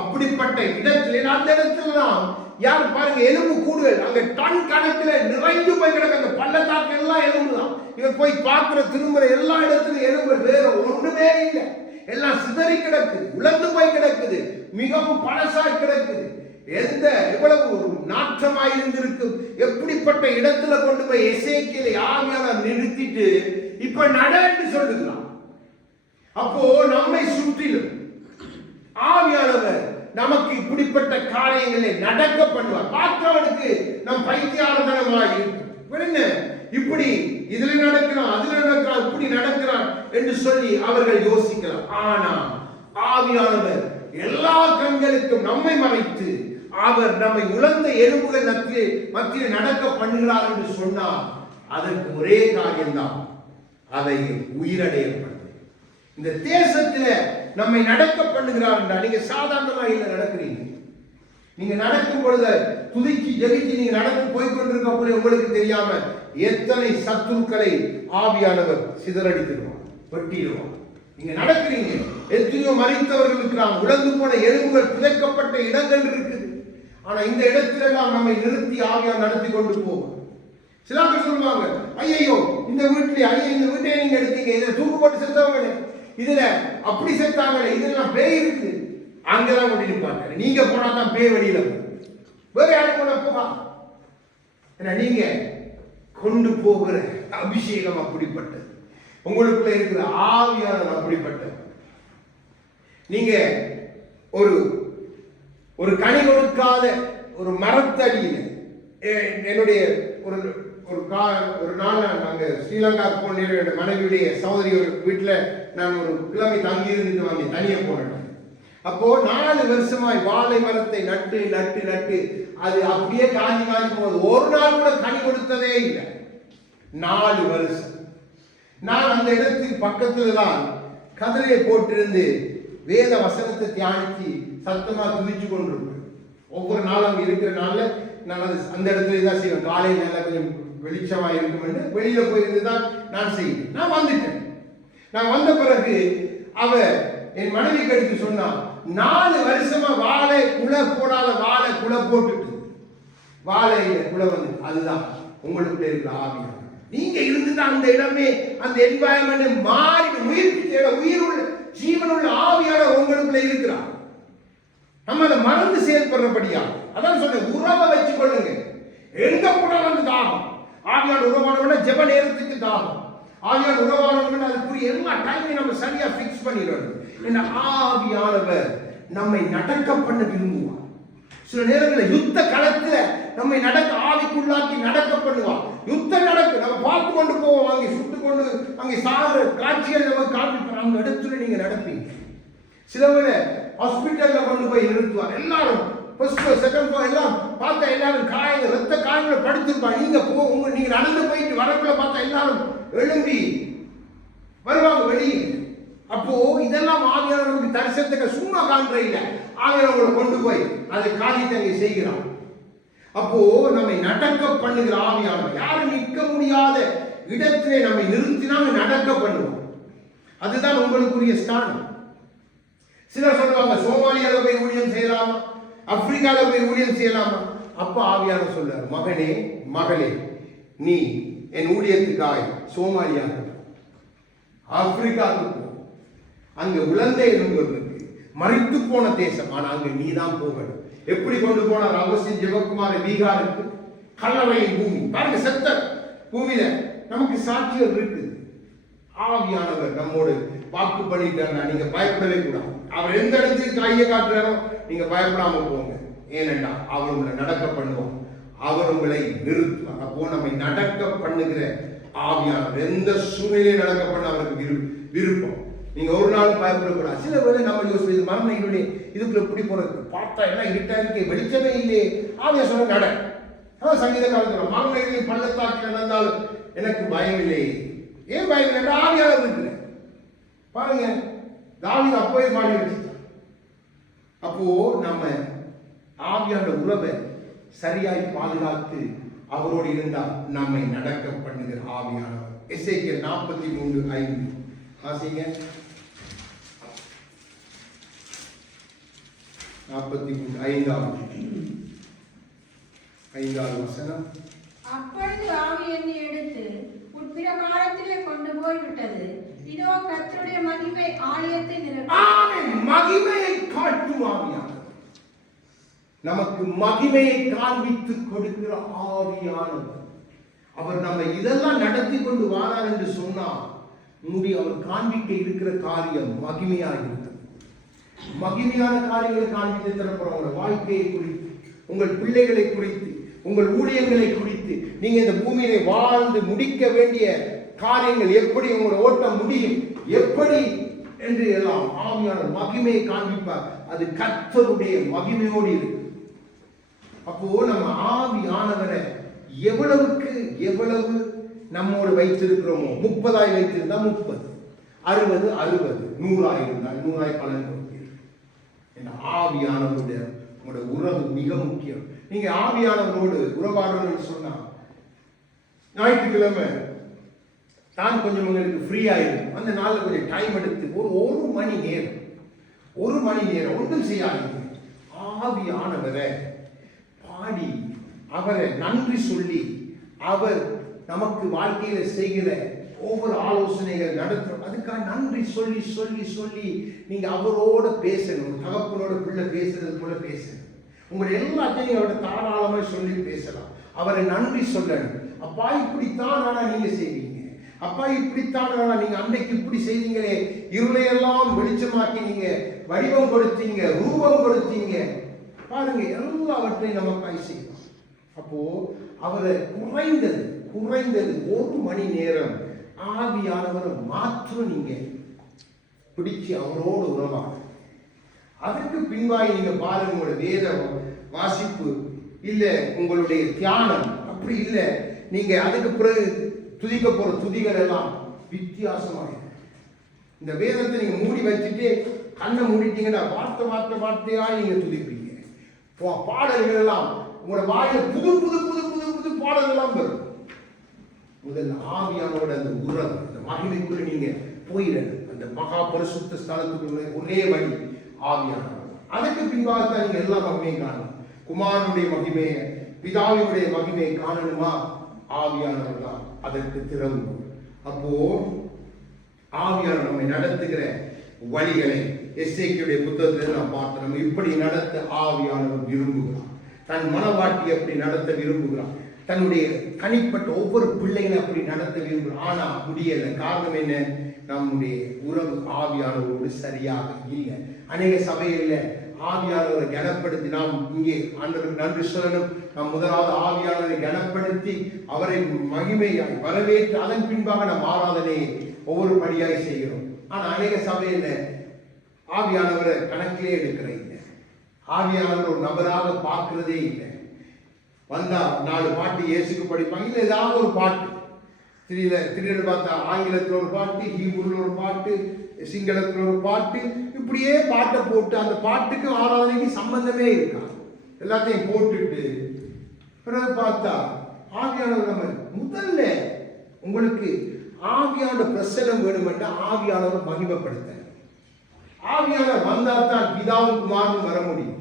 அப்படிப்பட்ட இடத்துல அந்த இடத்துல தான் யார் பாருங்க, எலும்பு கூடுதல் அங்க டன் கணக்குல நிறைந்து போய் கிடக்கு. அந்த பள்ளத்தாக்கு எல்லாம் எலும்பு தான். இவர் போய் பார்க்கிற திரும்புற எல்லா இடத்துலயும் எலும்பு, வேற ஒன்றுமே இல்லை, எல்லாம் சிதறி கிடக்குது, உலர்ந்து போய் கிடக்குது, மிகவும் பழசாய் கிடக்குது. எந்த எவ்வளவு ஒரு நாற்றமாய் இருந்திருக்கும். எப்படிப்பட்ட இடத்துல கொண்டு போய் எசேக்கியேலை ஆவியானவர் நிறுத்திட்டு இப்ப நடன்னு சொல்லுகிறான். அப்போ நம்மை சுற்றிலும் ஆவியானவர் நமக்கு இப்படிப்பட்ட காரியங்களை நடக்க பண்ணுவார். பார்க்கிறவனுக்கு நம் பைத்தியாரதனமாய் இருக்கும். இப்படி இதுல நடக்கிறான், அதுல நடக்கிறான், இப்படி நடக்கிறான் என்று சொல்லி அவர்கள் யோசிக்கலாம். ஆனா ஆவியானவர் எல்லா கண்களுக்கும் நம்மை மறைத்து அவர் நம்மை உலர்ந்த எலும்புகள் மத்தியில் நடக்க பண்ணுகிறார் என்று சொன்னார். அதற்கு ஒரே காரியம்தான், அதை உயிரடைய பண்ணு. இந்த தேசத்துல நம்மை நடக்க பண்ணுகிறார் என்றால் நீங்க சாதாரணமா இல்ல நடக்கிறீங்க. நீங்க நடக்கும் பொழுது துதிச்சு ஜெபிச்சு நீங்க நடந்து போய்கொண்டிருக்க போது உங்களுக்கு தெரியாம எத்தனை சத்துருக்களை ஆவியானவர் சிதறடித்திடுவான், வெட்டிடுவான். நீங்க நடக்கிறீங்க, எத்தனையோ மரித்தவர்கள் இருக்கிறாங்க, உலர்ந்து போன எலும்புகள் புதைக்கப்பட்ட இடங்கள் இருக்குது. ஆனா இந்த இடத்துல எல்லாம் நம்மை நிறுத்தி ஆவியார் நடத்தி கொண்டு போவோம். சில பேர் சொல்லுவாங்க, ஐயோ இந்த வீட்டுல இந்த வீட்டையே நீங்க எடுத்தீங்க, இதை தூக்கு போட்டு செத்தவங்களே, இதுல அப்படி செத்தாங்களே, இதெல்லாம் பேய் இருக்கு, அங்கதான் கொண்டு நிற்பாங்க. நீங்க போனா தான் பேய் வெளியில வேற யாரும் போனா போகா. நீங்க கொண்டு போகிற அபிஷேகம் அப்படிப்பட்டது, உங்களுக்குள்ள இருக்கிற ஆவியானவர் அப்படிப்பட்டது. நீங்க ஒரு கனி கொடுக்காத ஒரு மரத்தடியில, என்னுடைய ஒரு நாள் நாங்க ஸ்ரீலங்கா போன மனைவியுடைய சகோதரி ஒரு வீட்டுல நான் ஒரு கிழமை தங்கி இருந்துட்டு வந்தேன், தனியா போனேன். அப்போ 4 வருஷமாய் வாழை மரத்தை நட்டு நட்டு நட்டு அது அப்படியே காஞ்சி போகுது. ஒரு நாள் கூட கனி கொடுத்ததே இல்லை. 4 வருஷம் நான் அந்த இடத்துக்கு பக்கத்துல தான் கதிரையை போட்டிருந்து வேத வசனத்தை தியானிச்சு சத்தமா துதிச்சு கொண்டிருப்பேன். ஒவ்வொரு நாளும் அங்க இருக்கிற நாள்ல நான் அந்த இடத்துல தான் செய்வேன். காலையில் நல்லா கொஞ்சம் வெளிச்சமா இருக்கும் என்று வெளியில போயிருந்து தான் நான் செய்வேன். நான் வந்துட்டேன். நான் வந்த பிறகு அவ என் மனைவி கடித்து சொன்னா, 4 வருஷமா வாழை குலை போடாத வாழை குலை போட்டுட்டு வாழையில குலை வந்து அதுதான் உங்களுக்குள்ள இருக்கிற ஆவியானவர். நீங்க இருந்துட்டு அந்த இடமே அந்த என்வாயன்மெண்ட் மாறி உயிர் உள்ள ஜீவனுள்ள ஆவியானவர் உங்களுக்குள்ள இருக்கிறார். நம்ம அதை மறந்து செயல்படுறபடியா அதான் சொன்ன உறவை வச்சு கொள்ளுங்க. எங்க போனாலும் வந்து தாகம். ஆவியானவர் உறவானவன ஜெப நேரத்துக்கு தாகம். ஆவியானவர் உறவானவன அதுக்குரிய எல்லா டைமையும் நம்ம சரியா பிக்ஸ் பண்ணிடணும். என்ன ஆவியானவர் நம்மை நடக்க பண்ண விரும்புவார். சில நேரங்களில் யுத்த களத்துல நம்மை நடக்க ஆவிக்குள்ளாக்கி நடக்க பண்ணுவார். யுத்தம் நடக்கு நம்ம பார்த்து கொண்டு போவோம். அங்கே சுட்டு கொண்டு அங்கே சாகிற காட்சிகள் நம்ம காண்பிப்பார். அந்த இடத்துல நீங்க நடப்பீங்க. சிலவரை ஹாஸ்பிட்டல்ல கொண்டு போய் நிறுத்துவார். எல்லாரும் ஃபர்ஸ்ட் ஃப்ளோர் செகண்ட் ஃப்ளோர் எல்லாம் பார்த்தா எல்லாரும் காயங்கள் ரத்த காயங்களை படுத்திருப்பாங்க. நீங்க நடந்து போயிட்டு வரக்குள்ள பார்த்தா எல்லாரும் எழும்பி வருவாங்க வெளியே. அப்போ இதெல்லாம் ஆவியானவருக்கு தரிசனத்துக்கு சும்மா காண்ற இல்ல, ஆவியானவரை கொண்டு போய் அதை காரியத்தை அங்கே செய்கிறான். அப்போ நம்மை நடக்க பண்ணுகிற ஆவியானவர் யாரும் நிற்க முடியாத இடத்திலே நம்மை நிறுத்தினாங்க நடக்க பண்ணுவோம். அதுதான் உங்களுக்குரிய ஸ்தானம். சிலர் சொல்லுவாங்க சோமாலியாவில் போய் ஊழியம் செய்யலாமா, ஆப்பிரிக்காவில் போய் ஊழியம் செய்யலாமா. அப்ப ஆவியானவர் சொல்றார், மகனே மகளே நீ என் ஊழியத்துக்காய் சோமாலியாவுக்கு ஆப்பிரிக்காவுக்கு போ. அங்க உலர்ந்த எலும்புகள் இருக்கு, மறித்து போன தேசம். ஆனா அங்க நீ தான் போகணும். எப்படி கொண்டு போனார் அவசியம் ஜெபக்குமார பீகாருக்கு, கல்லறையின் பூமி பாருங்க, செத்த பூமியில நமக்கு சாட்சிகள் இருக்குது. ஆவியானவர் நம்மோடு வாக்கு பண்ணிட்டாங்க. நீங்க பயப்படவே கூடாது. அவர் எந்த இடத்துக்கு கையை காட்டுறாரோ நீங்க பயப்படாம போங்க. ஏனென்றா அவர் உங்களை நடக்க பண்ணுவோம், அவர் உங்களை நிறுத்துவார். அப்போ நம்மை நடக்க பண்ணுகிற ஆவியானவர் எந்த சூழ்நிலையை நடக்க பண்ண அவருக்கு விருப்பம். நீங்க ஒரு நாள் பயப்படக்கூடாது. சில வேளை நம்ம யோசிச்சு மரணங்களுடைய இதுக்குள்ள எப்படி போறது, பார்த்தா எல்லாம் இருட்டா இருக்கே, வெளிச்சமே இல்லையே. ஆவியா சொல்ல நட. சங்கீத காலத்துல மரணங்களின் பள்ளத்தாக்கில் நடந்தாலும் எனக்கு பயம் இல்லையே. ஏன் பயம் இல்லை? ஆவியானவர் இருக்கு. பாருங்க, தாவீது அப்பவே பாடி வச்சுட்டான். அப்போ நம்ம ஆவியான உறவை சரியாய் பாதுகாத்து அவரோடு இருந்தால் நம்மை நடக்க பண்ணுகிற ஆவியானவர். எசேக்கியேல் 43:5 வாசிங்க. 43:5 வசனம். அப்பொழுது ஆவி என்னை எடுத்து உட்பிரகாரத்திலே கொண்டு போய் விட்டது. இதோ கர்த்தருடைய மகிமை ஆலயத்தை நிரப்பியது. ஆமென். மகிமையை காட்டும் ஆவியானவர், நமக்கு மகிமையை காண்பித்து கொடுக்கிற ஆவியானவர். அவர் நம்ம இதெல்லாம் நடத்தி கொண்டு வாரார் என்று சொன்னார். அவர் காண்பிக்க இருக்கிற காரியம் மகிமையாக இருக்கிறது. மகிமையான காரியங்களை காண்பித்து தரப்போற உங்கள் வாழ்க்கையை குறித்து, உங்கள் பிள்ளைகளை குறித்து, உங்கள் ஊழியங்களை குறித்து, நீங்க இந்த பூமியிலே வாழ்ந்து முடிக்க வேண்டிய காரியங்கள் எப்படி உங்களோட ஓட்டம் முடியும், எப்படி என்று எல்லாம் ஆவியானவர் மகிமையை காண்பிப்பார். அது கர்த்தருடைய மகிமையோடு இருக்கு. அப்போ நம்ம ஆவியானவரை எவ்வளவுக்கு எவ்வளவு நம்மோடு வைத்திருக்கிறோமோ, 30 வைத்திருந்தா 30, 60 60, 100 இருந்தால் 100 பலன் கொடுப்பீர்கள். ஆவியானவருடைய உங்களோட உறவு மிக முக்கியம். நீங்க ஆவியானவரோடு உறவாடணும்னு சொன்னா, ஞாயிற்றுக்கிழமை தான் கொஞ்சம் உங்களுக்கு ஃப்ரீ ஆயிடும். அந்த நாளில் கொஞ்சம் டைம் எடுத்து ஒரு மணி நேரம் ஒன்றும் செய்யாதீங்க. ஆவியானவரை பாடி அவரை நன்றி சொல்லி, அவர் நமக்கு வாழ்க்கையில செய்கிற ஒவ்வொரு ஆலோசனைகள் நடத்தும், அதுக்காக நன்றி சொல்லி சொல்லி சொல்லி நீங்க அவரோட பேசணும். தகப்பனோட பிள்ளை பேசுறது போல பேசணும். உங்களை எல்லாத்தையும் அவரோட தாராளமா சொல்லி பேசலாம். அவரை நன்றி சொல்லணும். அப்பா இப்படித்தான் ஆனா நீங்க செய்வீங்க, அப்பா இப்படித்தான் ஆனா நீங்க அன்னைக்கு இப்படி செய்வீங்களே, இருளையெல்லாம் வெளிச்சமாக்கி நீங்க வடிவம் கொடுத்தீங்க, ரூபம் கொடுத்தீங்க. பாருங்க, எல்லாவற்றையும் நமக்காய் செய்யலாம். அப்போ அவரை குறைந்தது 1 மணி நேரம் ஆவியானவரை மாற்றம் நீங்க பிடிச்சு அவரோடு உறவாங்க. அதற்கு பின்பாய் நீங்க பாருங்க, உங்களோட வேத வாசிப்பு இல்ல, உங்களுடைய தியானம் அப்படி இல்லை, நீங்க அதுக்கு பிறகு துதிக்க போற துதிகள் எல்லாம் வித்தியாசமாக. இந்த வேதத்தை நீங்க மூடி வச்சுட்டு கண்ணை மூடிட்டீங்கன்னா வார்த்தையா நீங்க துதிப்பீங்க. பாடல்கள் எல்லாம் உங்களோட வாயில புது புது புது புது புது பாடல்கள் எல்லாம் வரும். முதல்ல ஆவியானோட அந்த உறவு, அந்த மகிமைக்குள்ள நீங்க போயிடணும். அந்த மகா பரிசுத்த ஸ்தலத்துக்குள்ள ஒரே வழி ஆவியானவர். அதுக்கு பின்பாகத்தான் நீங்க எல்லா மகிமையும் காணணும். குமாரனுடைய மகிமையை, பிதாவினுடைய மகிமையை காணணுமா? ஆவியானவர் தான் அதற்கு திறந்து. அப்போ ஆவியானவர் நம்மை நடத்துகிற வழிகளை எசேக்கியேலுடைய புத்தகத்தில் நாம் பார்த்தோம். நம்ம இப்படி நடத்த ஆவியானவர் விரும்புகிறார். தன் மனவாட்டி அப்படி நடத்த விரும்புகிறார். தன்னுடைய தனிப்பட்ட ஒவ்வொரு பிள்ளைகளை அப்படி நடத்த விரும்புகிறார். ஆனா முடியல. காரணம் என்ன? நம்முடைய உறவு ஆவியானவரோடு சரியாக இல்லை. அநேக சபையில் ஆவியானவரை கனப்படுத்தி நாம் இங்கே ஆண்டவருக்கு நன்றி சொல்லணும். நாம் முதலாவது ஆவியானவரை கனப்படுத்தி அவரை மகிமையாய் வரவேற்று அதன் பின்பாக நம் ஆராதனையை ஒவ்வொரு படியாய் செய்கிறோம். ஆனா அநேக சபையில் ஆவியானவரை கணக்கிலே எடுக்கிறேன். ஆவியானவர் ஒரு நபராக பார்க்கிறதே இல்லை. வந்தா 4 பாட்டு இயேசுக்கு படிப்பாங்க, இல்லை ஏதாவது ஒரு பாட்டு. திடீர்னு பார்த்தா ஆங்கிலத்தில் ஒரு பாட்டு, ஹீப்ரூல ஒரு பாட்டு, சிங்களத்தில் ஒரு பாட்டு, இப்படியே பாட்டை போட்டு அந்த பாட்டுக்கு ஆராதனைக்கு சம்பந்தமே இருக்கா. எல்லாத்தையும் போட்டுட்டு பிறகு பார்த்தா ஆவியானவர் நம்ம முதல்ல உங்களுக்கு ஆவியான பிரசனம் வேணுமென்ற ஆவியானவர் மகிமைப்படுத்த. ஆவியானவர் வந்தால் தான் பிதாவும் குமாரனும் வர முடியும்.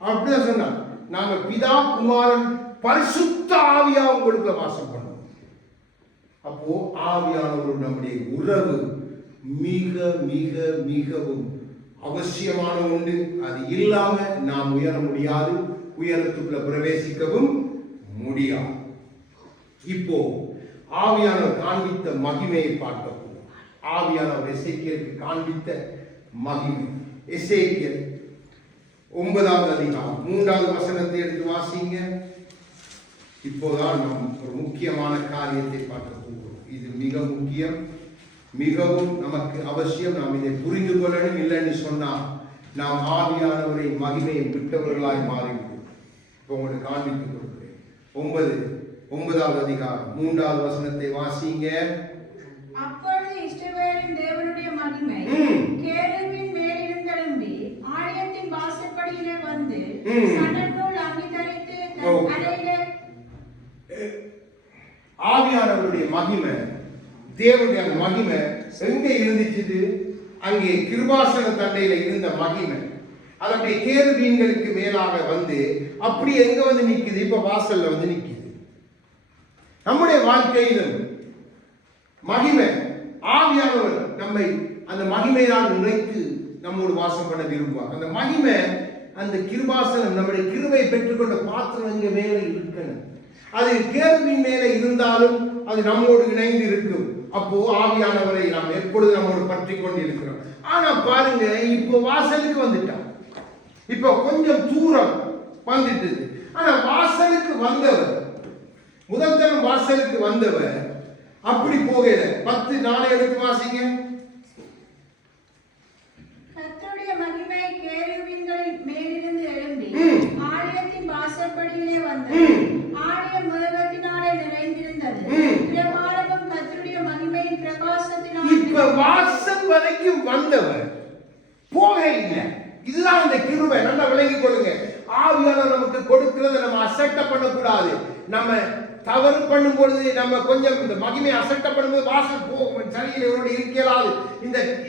அப்படிதான் சொன்னார். நாங்க பிதா குமாரன் பரிசுத்த ஆவியா உங்களுக்கு வாசம் பண்ணுவோம். அப்போ ஆவியானவர் நம்முடைய உறவு மிக மிக மிகவும் அவசியமான ஒன்று. அது இல்லாம நாம் உயர முடியாது, உயரத்துக்குள்ள பிரவேசிக்கவும் முடியாது. இப்போ ஆவியானவர் காண்பித்த மகிமையை பார்க்க போறோம். ஆவியானவர் எசேக்கியேலுக்கு காண்பித்த மகிமை. எசேக்கியேல் 9வது அதிகாரம் 3வது வசனத்தை எடுத்து வாசிங்க. இப்போதான் நாம் ஒரு முக்கியமான காரியத்தை பார்க்க போகிறோம். இது மிக முக்கியம், மிகவும் நமக்கு அவசியம். நாம் இதை புரிந்து கொள்ளணும். இல்லைன்னு சொன்னால் நாம் ஆவியானவரை மகிமையை விட்டவர்களாய் மாறிவிடும். இப்போ உங்களுக்கு காண்பித்துக் கொடுக்கிறேன். 9வது அதிகாரம் 3வது வசனத்தை வாசிங்க. அப்பொழுது இஸ்ரவேலின் தேவனுடைய மகிமை கேருபின் மேலிருந்து எழும்பி ஆலயத்தின் வாசற்படியிலே வந்து சணநூல் அங்கி தரித்து தன் அறையிலே. ஆவியானவருடைய மகிமை, தேவனுடைய அந்த மகிமை எங்கே இருந்துச்சு? அங்கே கிருபாசன தண்டையில இருந்த மகிமை அதனுடைய கேருபீன்களுக்கு மேலாக வந்து அப்படி எங்க வந்து நிக்குது? இப்ப வாசல்ல வந்து நிக்குது. நம்முடைய வாழ்க்கையிலும் மகிமை, ஆவியானவர் நம்மை அந்த மகிமையால் நிறைத்து நம்மோடு வாசம் பண்ண விரும்புவார். அந்த மகிமை, அந்த கிருபாசனம், நம்முடைய கிருபை பெற்றுக்கொண்ட பாத்திரம் இங்க மேலே இருக்கணும். அது கேருபின் மேலே இருந்தாலும் அது நம்மோடு இணைந்து இருக்கும். அப்போ ஆவியானவரை நாம் எப்பொழுது நம்மோடு பற்றி கொண்டு இருக்கிறோம். ஆனா பாருங்க, இப்போ வாசலுக்கு வந்துட்டான். இப்போ கொஞ்சம் தூரம் வந்துட்டு. ஆனா வாசலுக்கு வந்தவர், முதல் தரம் வாசலுக்கு வந்தவர் அப்படி போகல. 10:4 எடுத்து வாசிங்க. கர்த்தருடைய மகிமை கேருபீன்களின் மேலிருந்து எழும்பி ஆலயத்தின் வாசற்படியிலே வந்தது. ஆலயம் மேகத்தினாலே நிறைந்திருந்தது. பிரகாரமும் கர்த்தருடைய மகிமையின் பிரகாசத்தினாலே. இப்ப வாசல் வரைக்கும் வந்தவர் போக இல்லை. இதுதான் அந்த கிருபை. நல்லா விளங்கிக் கொள்ளுங்க. ஆவியானவர் நமக்கு கொடுக்கிறத நம்ம அசட்டை பண்ணக்கூடாது. நம்ம தவறு பண்ணும் பொழுது நம்ம கொஞ்சம் இந்த மகிமையை அசட்டை பண்ணும்போது வாசல் போகும், சரியில்லை, இவரோட இருக்கலாது,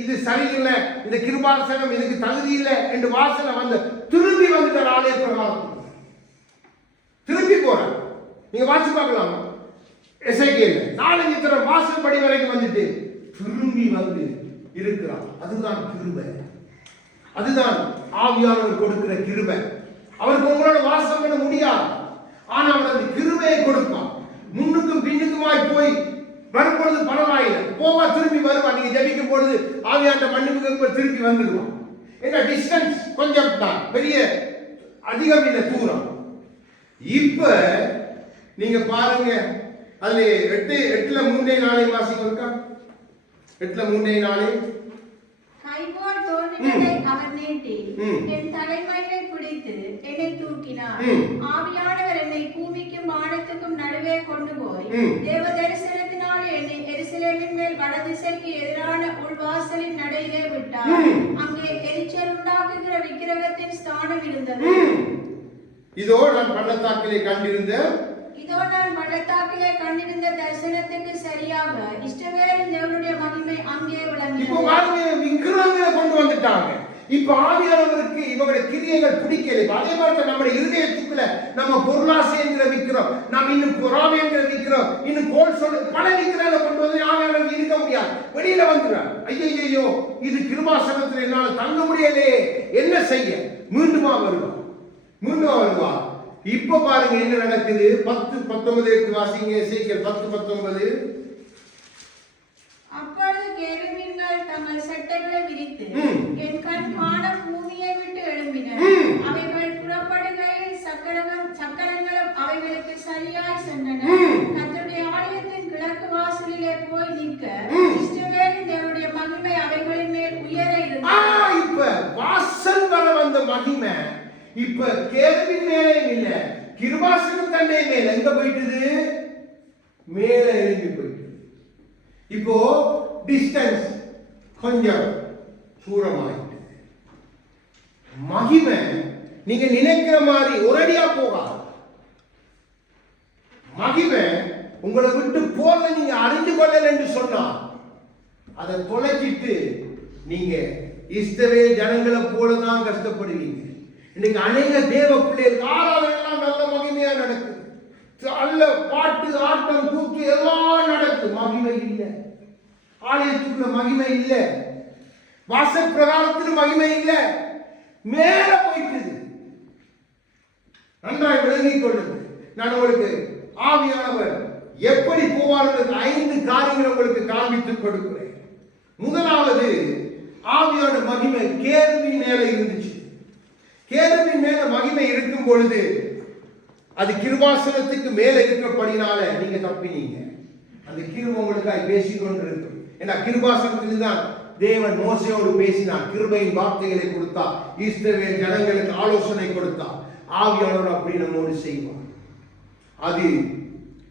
இது சரியில்லை, இந்த கிருபாசனம் இதுக்கு தகுதி இல்லை என்று வாசல வந்து திரும்பி வந்துட்டார். ஆலய பிரகாரம் திரும்பி போற. நீங்க வாசி பார்க்கலாமா? எசேக்கியேல் 4 தடவை வாசல் படி வரைக்கும் வந்துட்டு திரும்பி வந்து இருக்கிறார். அதுதான் கிருபை. அதுதான் ஆவியானவர் கொடுக்கிற கிருபை. அவருக்கு உங்களோட வாசம் பண்ண முடியாது. ஆனா அவர் அந்த கிருபையை கொடுப்பான். முன்னுக்கும் பின்னுக்குமாய் போய் வரும்பொழுது பரவாயில்லை, போவா திரும்பி வருவான். நீங்க ஜெபிக்கும் பொழுது ஆவியாண்ட மன்னிப்புக்கு திரும்பி வந்துடுவான். என்ன டிஸ்டன்ஸ் கொஞ்சம் தான், பெரிய அதிகம் இல்லை, தூரம். இப்ப நீங்க பாருங்க, அதுல 8:3 வாசிங்க இருக்கா? 8:3 கைபோல் தோன்றினதை அவர் நீட்டி என் தலைமையை பிடித்து என்னை தூக்கினார். ஆவியானவர் என்னை பூமிக்கும் வானத்துக்கும் நடுவே கொண்டு போய் தேவ தரிசனத்தினாலே என்னை எருசலேமின் மேல் வடதிசைக்கு எதிரான உள்வாசலின் நடையிலே விட்டார். அங்கே எரிச்சல் உண்டாக்குகிற விக்கிரகத்தின் ஸ்தானம் இருந்தது. இதோ நான் பள்ளத்தாக்கிலே கண்டிருந்த தரிசனத்துக்கு சரியாக இஸ்ரவேலின் தேவனுடைய மகிமை அங்கே விளங்கியது. இப்போ பாருங்க, விக்கிரகங்களை கொண்டு வந்துட்டாங்க. இப்ப ஆவியானவருக்கு இவங்களுடைய கிரியைகள் பிடிக்கல. அதே மாதிரி நம்முடைய இருதயத்துக்குள்ள நம்ம பொருளாசை என்கிற விற்கிறோம், நாம் இன்னும் பொறாமை என்கிற விற்கிறோம், இன்னும் கோல் சொல்ல பல விற்கிறால கொண்டு வந்து ஆவியானவர் இருக்க முடியாது, வெளியில வந்துடுறார். ஐயோ இது கிருபாசனத்தில் என்னால தங்க முடியலே, என்ன செய்ய? மீண்டுமா வருவார். இப்ப பாருங்க என்ன நடக்குது. 10:19 எடுத்து வாசிங்க. எசேக்கியேல் 10:19. அப்பொழுது கேருபீன்கள் தங்கள் சட்டைகளை விரித்து என் கண் காண பூமியை விட்டு எழும்பின. அவைகள் புறப்படுகையில் சக்கரங்களும் அவைகளுக்கு சரியாய் சென்றன. கர்த்தருடைய ஆலயத்தின் கிழக்கு வாசலிலே போய் நிற்க இஸ்ரவேலின் தேவனுடைய மகிமை அவைகளின் மேல் உயர இருந்தது. இப்ப வாசல் வர வந்த மகிமை இப்ப கேருபீன் மேலே இல்ல, கிருபாசன தண்டை மேல எங்க போயிட்டுது? மேல எழும்பி போயிட்டு. இப்போ டிஸ்டன்ஸ் கொஞ்சம் தூரமாயிட்டு. மகிமை நீங்க நினைக்கிற மாதிரி ஒரேடியா போகாது. மகிமை உங்களை விட்டு போல நீங்க அறிந்து கொள்ளல என்று சொன்னா அதை தொலைச்சிட்டு நீங்க இஸ்ரவேல் ஜனங்களை போலதான் கஷ்டப்படுவீங்க. இன்னைக்கு அநேக தேவ பிள்ளைகள் ஆராதனைலாம் நல்ல மகிமையா நடக்குது, நல்ல பாட்டு ஆட்டம் கூத்து எல்லாம் நடக்குது, மகிமை இல்லை. ஆலயத்துக்குள்ள மகிமை இல்லை, வாசல் பிரகாரத்தில் மகிமை இல்லை, மேல போயிட்டு. நன்றாய் விளங்கிக் கொள்ளுங்கள். நான் உங்களுக்கு ஆவியானவர் எப்படி போவார் 5 காரியங்களை உங்களுக்கு காண்பித்துக் கொடுக்கிறேன். முதலாவது, ஆவியான மகிமை கேருபீன் மேல இருந்துச்சு. கேருபீன் மேல மகிமை இருக்கும் பொழுது அது கிருபாசனத்துக்கு மேல இருக்கிறபடினால நீங்க தப்பினீங்க. அந்த கிருபை உங்களுக்காக பேசிக்கொண்டிருக்கும். ஏன்னா கிருபாசனத்தில் தான் தேவன் மோசையோடு பேசினார், கிருபையின் வார்த்தைகளை கொடுத்தார், இஸ்ரவேல் ஜனங்களுக்கு ஆலோசனை கொடுத்தார். ஆவியானவர் அப்படி நம்மோடு செய்வார். அது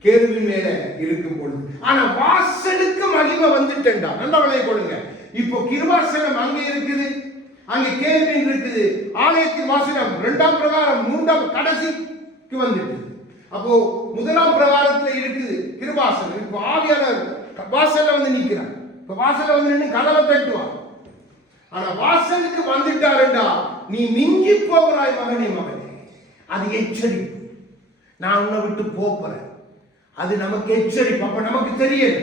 கேருபீன் மேல இருக்கும் பொழுது. ஆனா வாசலுக்கு மகிமை வந்துட்டா நல்லா விளைய கொடுங்க. இப்போ கிருபாசனம் அங்கே இருக்குது, அங்கே கேருபீன் இருக்குது, ஆலயத்தின் வாசனம் 2ஆம் பிரகாரம் 3ஆம் கடைசிக்கு வந்துட்டு. அப்போ 1ஆம் பிரகாரத்துல இருக்குது கிருபாசனம். இப்போ ஆவியானவர் வாசல்ல வந்து நிற்கிறார். இப்ப வாசல்ல வந்து நின்று கதவை தட்டுவார். ஆனா வாசலுக்கு வந்துட்டாருண்டா நீ மிஞ்சி போகிறாய் மகனே. அது எச்சரிப்பு. நான் உன்னை விட்டு போறேன், அது நமக்கு எச்சரிப்பு. அப்ப நமக்கு தெரியும்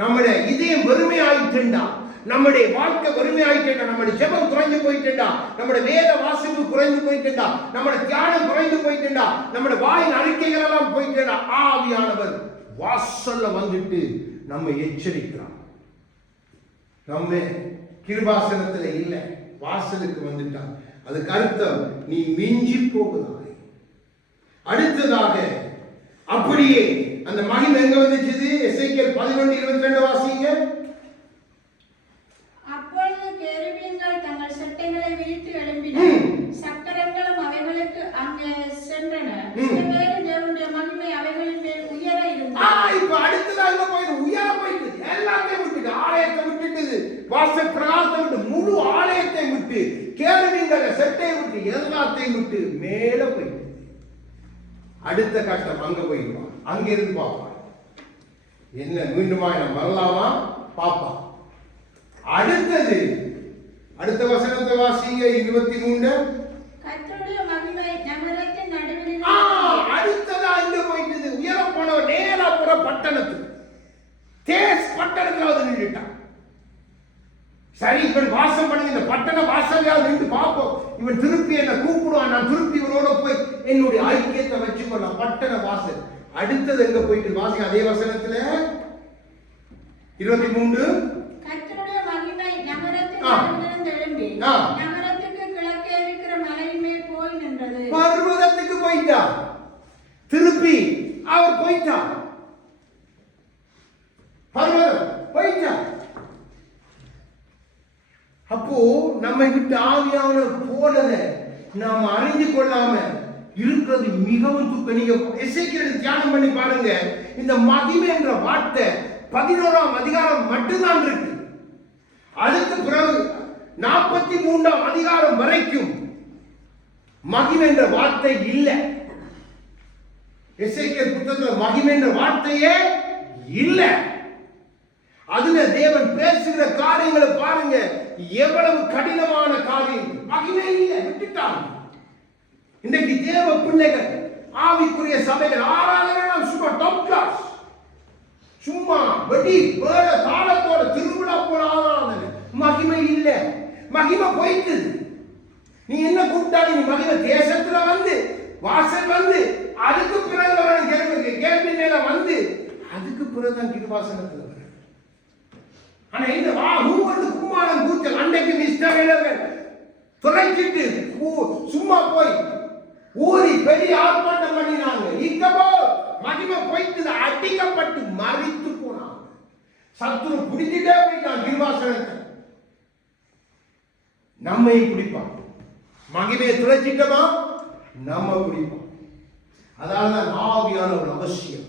நம்முடைய இதயம் வெறுமையாயிட்டுண்டா, நம்முடைய வாழ்க்கை வறுமையாயிட்டா, நம்முடைய ஜெபம் குறைந்து போயிட்டா, நம்முடைய வேத வாசிப்பு குறைந்து போயிட்டா, நம்முடைய தியானம் குறைந்து போயிட்டா, நம்முடைய வாயின் அறிக்கைகள் எல்லாம் போயிட்டா, ஆவியானவர் வாசல்ல வந்துட்டு நம்ம எச்சரிக்கிறார். நம்ம கிருபாசனத்துல இல்ல, வாசலுக்கு வந்துட்டான். அதுக்கு அர்த்தம் நீ மிஞ்சி போகுதாய். அடுத்ததாக அப்படியே அந்த மகிமை எங்க வந்துச்சு? எசேக்கியேல் 11:22 வாசிங்க. அப்பொழுது கேருபீன்கள் தங்கள் சட்டைகளை விரித்து எழும்பின, சக்கரங்களும் அவைகளுக்கு அங்கே சென்றன. இஸ்ரவேலின் தேவனுடைய மகிமை அவைகளின் மேல் உயர இருந்தது. இப்ப அடுத்ததா எங்க போயிடு? உயர போயிட்டு எல்லாத்தையும் விட்டுட்டு, ஆலயத்தை விட்டுட்டு, வாசல் பிரகாரத்தை விட்டு, முழு ஆலயத்தை விட்டு, கேருபீன்களை சட்டையை விட்டு, எல்லாத்தையும் விட்டு மேல போயிட்டு அடுத்த கட்டம் அங்க போயிடுவான். அங்க இருந்து பார்ப்பான், என்ன மீண்டுமா நம்ம வரலாமா பாப்பா. அடுத்தது அடுத்த வசனத்தை வாசிங்க 23. கர்த்தருடைய மகிமை நகரத்தின் நடுவில். அடுத்ததா இங்க போயிட்டு உயர போன நேரா போற பட்டணத்துக்கு, தேஸ் பட்டணத்துல வந்து நின்றுட்டான். சரி, இவன் வாசம் பண்ணி இந்த பட்டண வாசலையாவது நின்று பார்ப்போம், இவன் திருப்பி என்ன கூப்பிடுவான், நான் திருப்பி இவனோட போய் என்னுடைய ஐக்கியத்தை வச்சுக்கொள்ளலாம். பட்டண வாசல். அடுத்தது எங்க போயிட்டு வாசி அதே வசனத்துல 23. கர்த்தருடைய மகிமை நகரத்தின் நடுவிலிருந்து எழும்பி நகரத்துக்கு கிழக்கே இருக்கிற மலையின் மேல் போய் நின்றது. பர்வதத்துக்கு போயிட்டா, திருப்பி அவர் போயிட்டா, பர்வதம் போயிட்டா. அப்போ நம்மை விட்டு ஆவியானவர் போனதை நாம் அறிந்து கொள்ளாம இருக்கிறது மிகவும் துக்கம். நீங்க எசேக்கியேல் தியானம் பண்ணி பாருங்க, இந்த மகிமை என்ற வார்த்தை 11ஆம் அதிகாரம் மட்டும்தான் இருக்கு. அதுக்கு பிறகு 43ஆம் அதிகாரம் வரைக்கும் மகிமை என்ற வார்த்தை இல்லை. எசேக்கியேல் புத்தகத்துல மகிமை என்ற வார்த்தையே இல்லை. அதுல தேவன் பேசுகிற காரியங்களை பாருங்க, எவ்வளவு கடினமான காரியம். மகிமை இல்லை, விட்டுட்டாங்க. இன்றைக்கு தேவ பிள்ளைகள், ஆவிக்குரிய சபைகள், ஆராதனை சும்மா டாப் கிளாஸ், சும்மா வெடி வேற தாளத்தோட திருவிழா போல ஆராதனை. மகிமை இல்லை, மகிமை போயிட்டு. நீ என்ன கூப்பிட்டாலும் நீ மகிமை தேசத்துல வந்து வாசல் வந்து அதுக்கு பிறகு கேள்வி மேல வந்து அதுக்கு பிறகுதான் கிருபாசனத்துல வர. ஆனா இந்த வந்து கும்மாளம் கூச்சல் அன்றைக்கு மிஸ்டர் தொலைச்சிட்டு சும்மா போய் ஊறி பெரிய ஆர்ப்பாட்டம் பண்ணினாங்க. இங்கபோ மகிமை போயிட்டு அடிக்கப்பட்டு மறித்து போனாங்க. சத்துரு பிடிச்சிட்டே போயிட்டான் கிருபாசனத்தை. நம்மை பிடிப்பான். மகிமையை துளைச்சிட்டோமா நம்ம பிடிப்போம். அதனாலதான் ஆவியானவர் அவசியம்.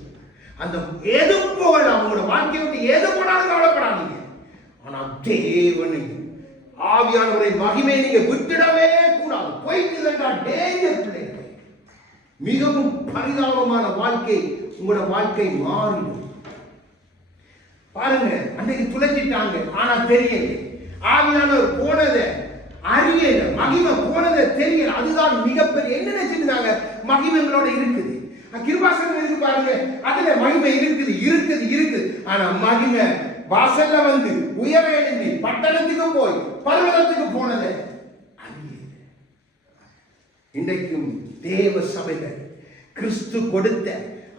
அந்த எது போகல அவங்களோட வாழ்க்கையை விட்டு எது போனாலும் கவலைப்படாதீங்க. ஆனா தேவனை ஆவியானவரை மகிமையை நீங்க விட்டுடவே கூடாது. போயிட்டு டேஞ்சர் பிள்ளைகள். மிகவும் பரிதாபமான வாழ்க்கை உங்களோட வாழ்க்கை மாறிடும். பாருங்க, அன்னைக்கு துளைச்சிட்டாங்க, ஆனா தெரியல. ஆவியானவர் போனதை அறியல, மகிமை போனதை தெரியல. அதுதான் மிகப்பெரிய. என்ன நினைச்சிருந்தாங்க? மகிமைகளோட இருக்குது, கிருபாசனம் இருக்கு பாருங்க, அதுல மகிமை இருக்குது இருக்குது இருக்குது. ஆனா மகிமை வாசல்ல வந்து உயர எழுந்தி பட்டணத்துக்கு போய் பர்வதத்துக்கு போனதை அறியல. இன்றைக்கும் தேவ சபைகள் கிறிஸ்து கொடுத்த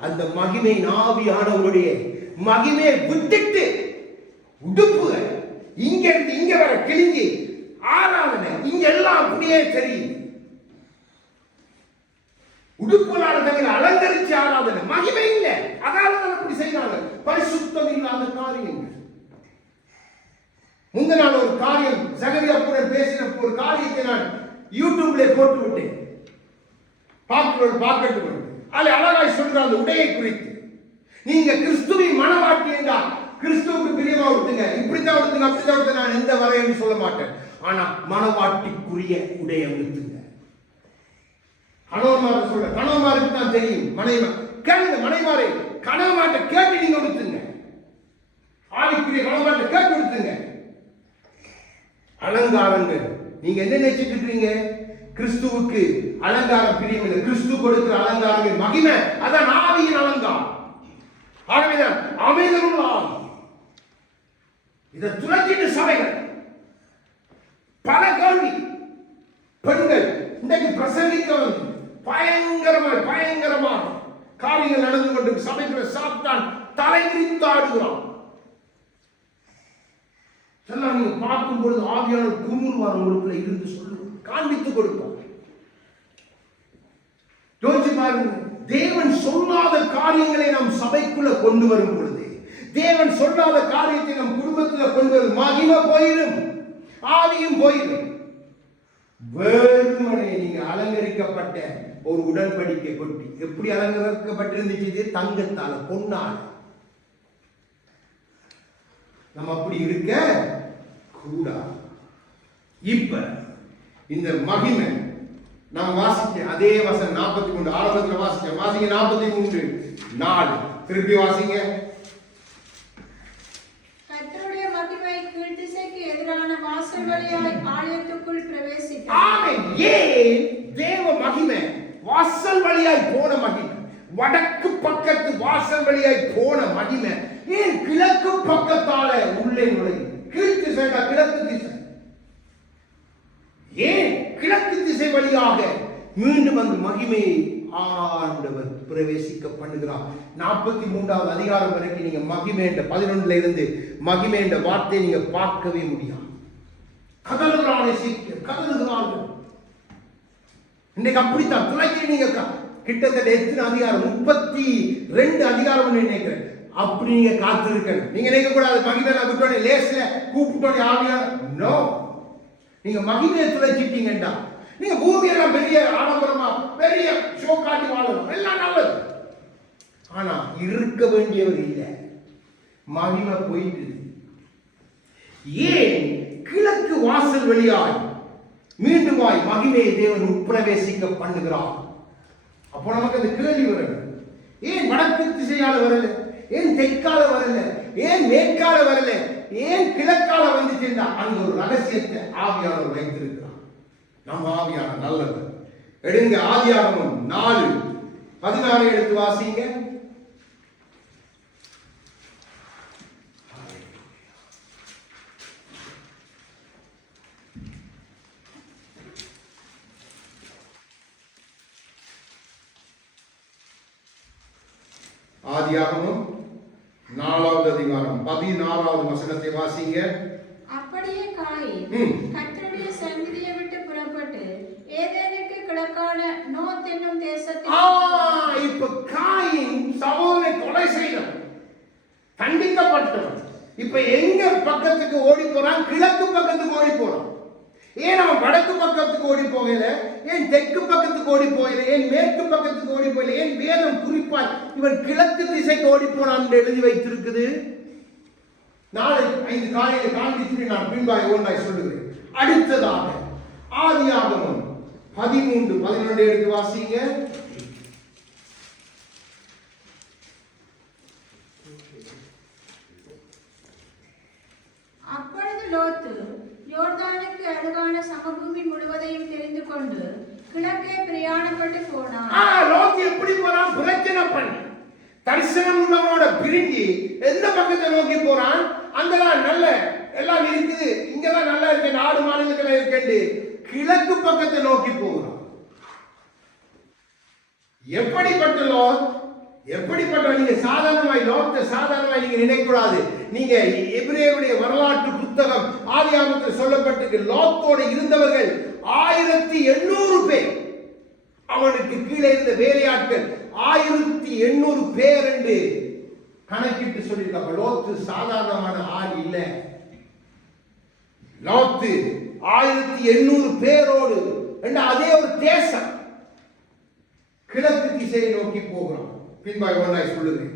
அந்த மகிமை ஆவியானவருடைய மகிமையை விட்டுட்டு உடுப்புகள் இங்க இருந்து இங்க வர கிழிஞ்சி ஆராதனை இங்க எல்லாம் அப்படியே தெரியும். உடுப்புகளால தங்களை அலங்கரிச்சு ஆராதனை, மகிமை இல்லை. அதாவது அப்படி செய்யறாங்க. பரிசுத்தம் இல்லாத காரியங்கள். முந்தின நாள் ஒரு காரியம் சகரியா கூட பேசின ஒரு காரியத்தை நான் யூடியூப்ல போட்டு விட்டேன். பார்க்கட்டும். அது அழகாய் சொல்ற அந்த உடையை குறித்து. நீங்க கிறிஸ்துவின் மனவாட்டி என்றால் கிறிஸ்துவுக்கு பிரியமா உடுத்துங்க, இப்படித்தான் உடுத்துங்க, அப்படித்தான் உடுத்துங்க. நான் எந்த வரையும் சொல்ல மாட்டேன். ஆனா மனவாட்டிக்குரிய உடையை உடுத்துங்க. கணவன்மார சொல்ற, கணவன்மாருக்கு தான் தெரியும். மனைவி கேளுங்க, மனைவாரை கணவன்மார்ட்ட கேட்டு நீங்க உடுத்துங்க. ஆவிக்குரிய கணவன்மார்ட்ட கேட்டு உடுத்துங்க. அலங்காரங்கள் நீங்க என்ன நினைச்சிட்டு இருக்கீங்க? கிறிஸ்துவுக்கு அலங்காரம் பிரியமில்லை. கிறிஸ்து கொடுக்கிற அலங்காரங்கள் மகிமை, அதான் ஆவியின் அலங்காரம். ஆகவேதான் அமைதலுள்ள ஆவி. இதை துளைச்சிட்டு சபைகள் பல கேள்வி. பெண்கள் இன்றைக்கு பிரசங்கிக்க வந்து பயங்கரமாக காரியங்கள் நடந்து கொண்டு சபைக்குள்ள சாத்தான் தலைவிரித்து ஆடுகிறான். நீங்க பார்க்கும் பொழுது ஆவியானவர் குமுறுவார், உங்களுக்குள்ள இருந்து சொல்லு காண்பித்துக் கொடுப்பார். யோசிச்சு பாருங்க, தேவன் சொல்லாத காரியங்களை நாம் சபைக்குள்ள கொண்டு வரும் பொழுது, தேவன் சொல்லாத காரியத்தை நம் குடும்பத்தில் கொண்டு வரும், மகிமை போயிடும், ஆவியும் போயிடும். வேறுமனே நீங்க அலங்கரிக்கப்பட்ட ஒரு உடன்படிக்கை கொட்டி எப்படி அலங்கரிக்கப்பட்டிருந்துச்சு? தங்கத்தால, பொன்னால. நம்ம அப்படி இருக்க கூடாது. இப்ப இந்த மகிமை நாம் வாசிக்க அதே வசனம் 43 ஆரம்பத்தில் வாசிங்க 43:4 திருப்பி வாசிங்க. கர்த்தருடைய மகிமை கீழ் திசைக்கு எதிரான வாசல் வழியாய் ஆலயத்துக்குள் பிரவேசித்தது. ஆமென். ஏன் தேவ மகிமை வாசல் வழியாய் போன மகிமை, வடக்கு பக்கத்து வாசல் வழியாய் போன மகிமை ஏன் கிழக்கு பக்கத்தால உள்ளே நுழையும்? கீழ் திசைடா கிழக்கு திசை. ஏன் கிழக்கு திசை வழியாக மீண்டும் அந்த மகிமையை ஆண்டவர் பிரவேசிக்க பண்ணுகிறார். 43வது அதிகாரம் வரைக்கும் நீங்க மகிமை என்ற 11ல இருந்து மகிமை என்ற வார்த்தையை நீங்க பார்க்கவே முடியாது. கதறுகிறார்கள். இன்னைக்கு அப்படித்தான் துளைக்கு நீங்க கிட்டத்தட்ட எத்தனை அதிகாரம்? 32 அதிகாரம் நினைக்கிறேன். அப்படி நீங்க காத்திருக்கணும். நீங்க நினைக்க கூடாது மகிமை விட்டோனே லேஸ்ல கூப்பிட்டோனே ஆவியா. நோ, நீங்க மகிமையை துளைச்சிட்டீங்கடா. நீங்க பூமியெல்லாம் பெரிய ஆடம்பரமா பெரிய ஷோ காட்டி வாழணும், எல்லாம் நல்லது. ஆனா இருக்க வேண்டியவர் இல்லை, மகிமை போயிட்டு. ஏன் கிழக்கு வாசல் வழியாய் மீண்டுமாய் மகிமையை தேவன் உட்பிரவேசிக்க பண்ணுகிறார். அப்போ நமக்கு அந்த கேள்வி வரல, ஏன் வடக்கு திசையால வரல, ஏன் தெற்கால வரல, ஏன் மேற்கால வரல, ஏன் கிழக்கால வந்துச்சுன்னா அங்க ஒரு ரகசியத்தை ஆவியானவர் வைத்திருக்கிறார். நம்ம ஆவியானவர் நல்லவர். எடுங்க ஆதியாகமம் 4:16 எடுத்து வாசிங்க. ஆதியாகமம் 4வது அதிகாரம் 16வது வசனத்தை வாசிங்க. அப்படியே காயின் கர்த்தருடைய சந்நிதியை விட்டு புறப்பட்டு ஏதேனுக்கு கிழக்கான நோத் என்னும் தேசத்தில் இப்ப காயின் சகோதரனை கொலை செய்தவன், தண்டிக்கப்பட்டவன். இப்ப எங்க பக்கத்துக்கு ஓடி போறான்? கிழக்கு பக்கத்துக்கு ஓடி போறான். ஏன் அவன் வடக்கு பக்கத்துக்கு ஓடி போகல? ஏன் தெற்கு பக்கத்துக்கு ஓடி போகல? ஏன் மேற்கு பக்கத்துக்கு ஓடி போகல? ஏன் வேதம் குறிப்பாய் இவன் கிழக்கு திசைக்கு ஓடி போனான் என்று எழுதி வைத்திருக்குது? நாளை 5 காலையில காண்பித்து நான் பின்பாய் ஒன்றாய் சொல்லுகிறேன். அடுத்ததாக ஆதியாகமம் 13:11 எடுத்து வாசிங்க. அப்பொழுது லோத்து யோர்தானுக்கு அருகான சமபூமி முழுவதையும் தெரிந்து கொண்டு கிழக்கே பிரயாணப்பட்டு போனான். லோத்து எப்படி போறான்? பிரச்சனை பண்ணி தரிசனம் உள்ளவனோட பிரிஞ்சு எந்த பக்கத்தை நோக்கி போறான்? அங்கதான் நல்ல எல்லாம் இருக்குது, இங்கதான் நல்லா இருக்கு, 4 மாநிலங்கள் இருக்கு, கிழக்கு பக்கத்தை நோக்கி போகிறான். எப்படிப்பட்ட லோத்? எப்படிப்பட்ட நீங்க சாதாரணமாய் லோத்தை சாதாரணமாய் நீங்க நினைக்கூடாது. நீங்க எபிரேயருடைய வரலாற்று புத்தகம் ஆதியாகமத்தில் சொல்லப்பட்டிருக்கு. லோத்தோடு இருந்தவர்கள் 1800 பேர். அவனுக்கு கீழே இருந்த வேலையாட்கள் 1800 பேர் என்று கணக்கிட்டு சொல்லியிருக்காங்க. லோத்து சாதாரணமான ஆள் இல்ல. லோத்து 1800 பேரோடு அதே ஒரு தேசம் கிழக்கு திசையை நோக்கி போகிறோம். பின்பாய் ஒன்றாய் சொல்லுகிறேன்.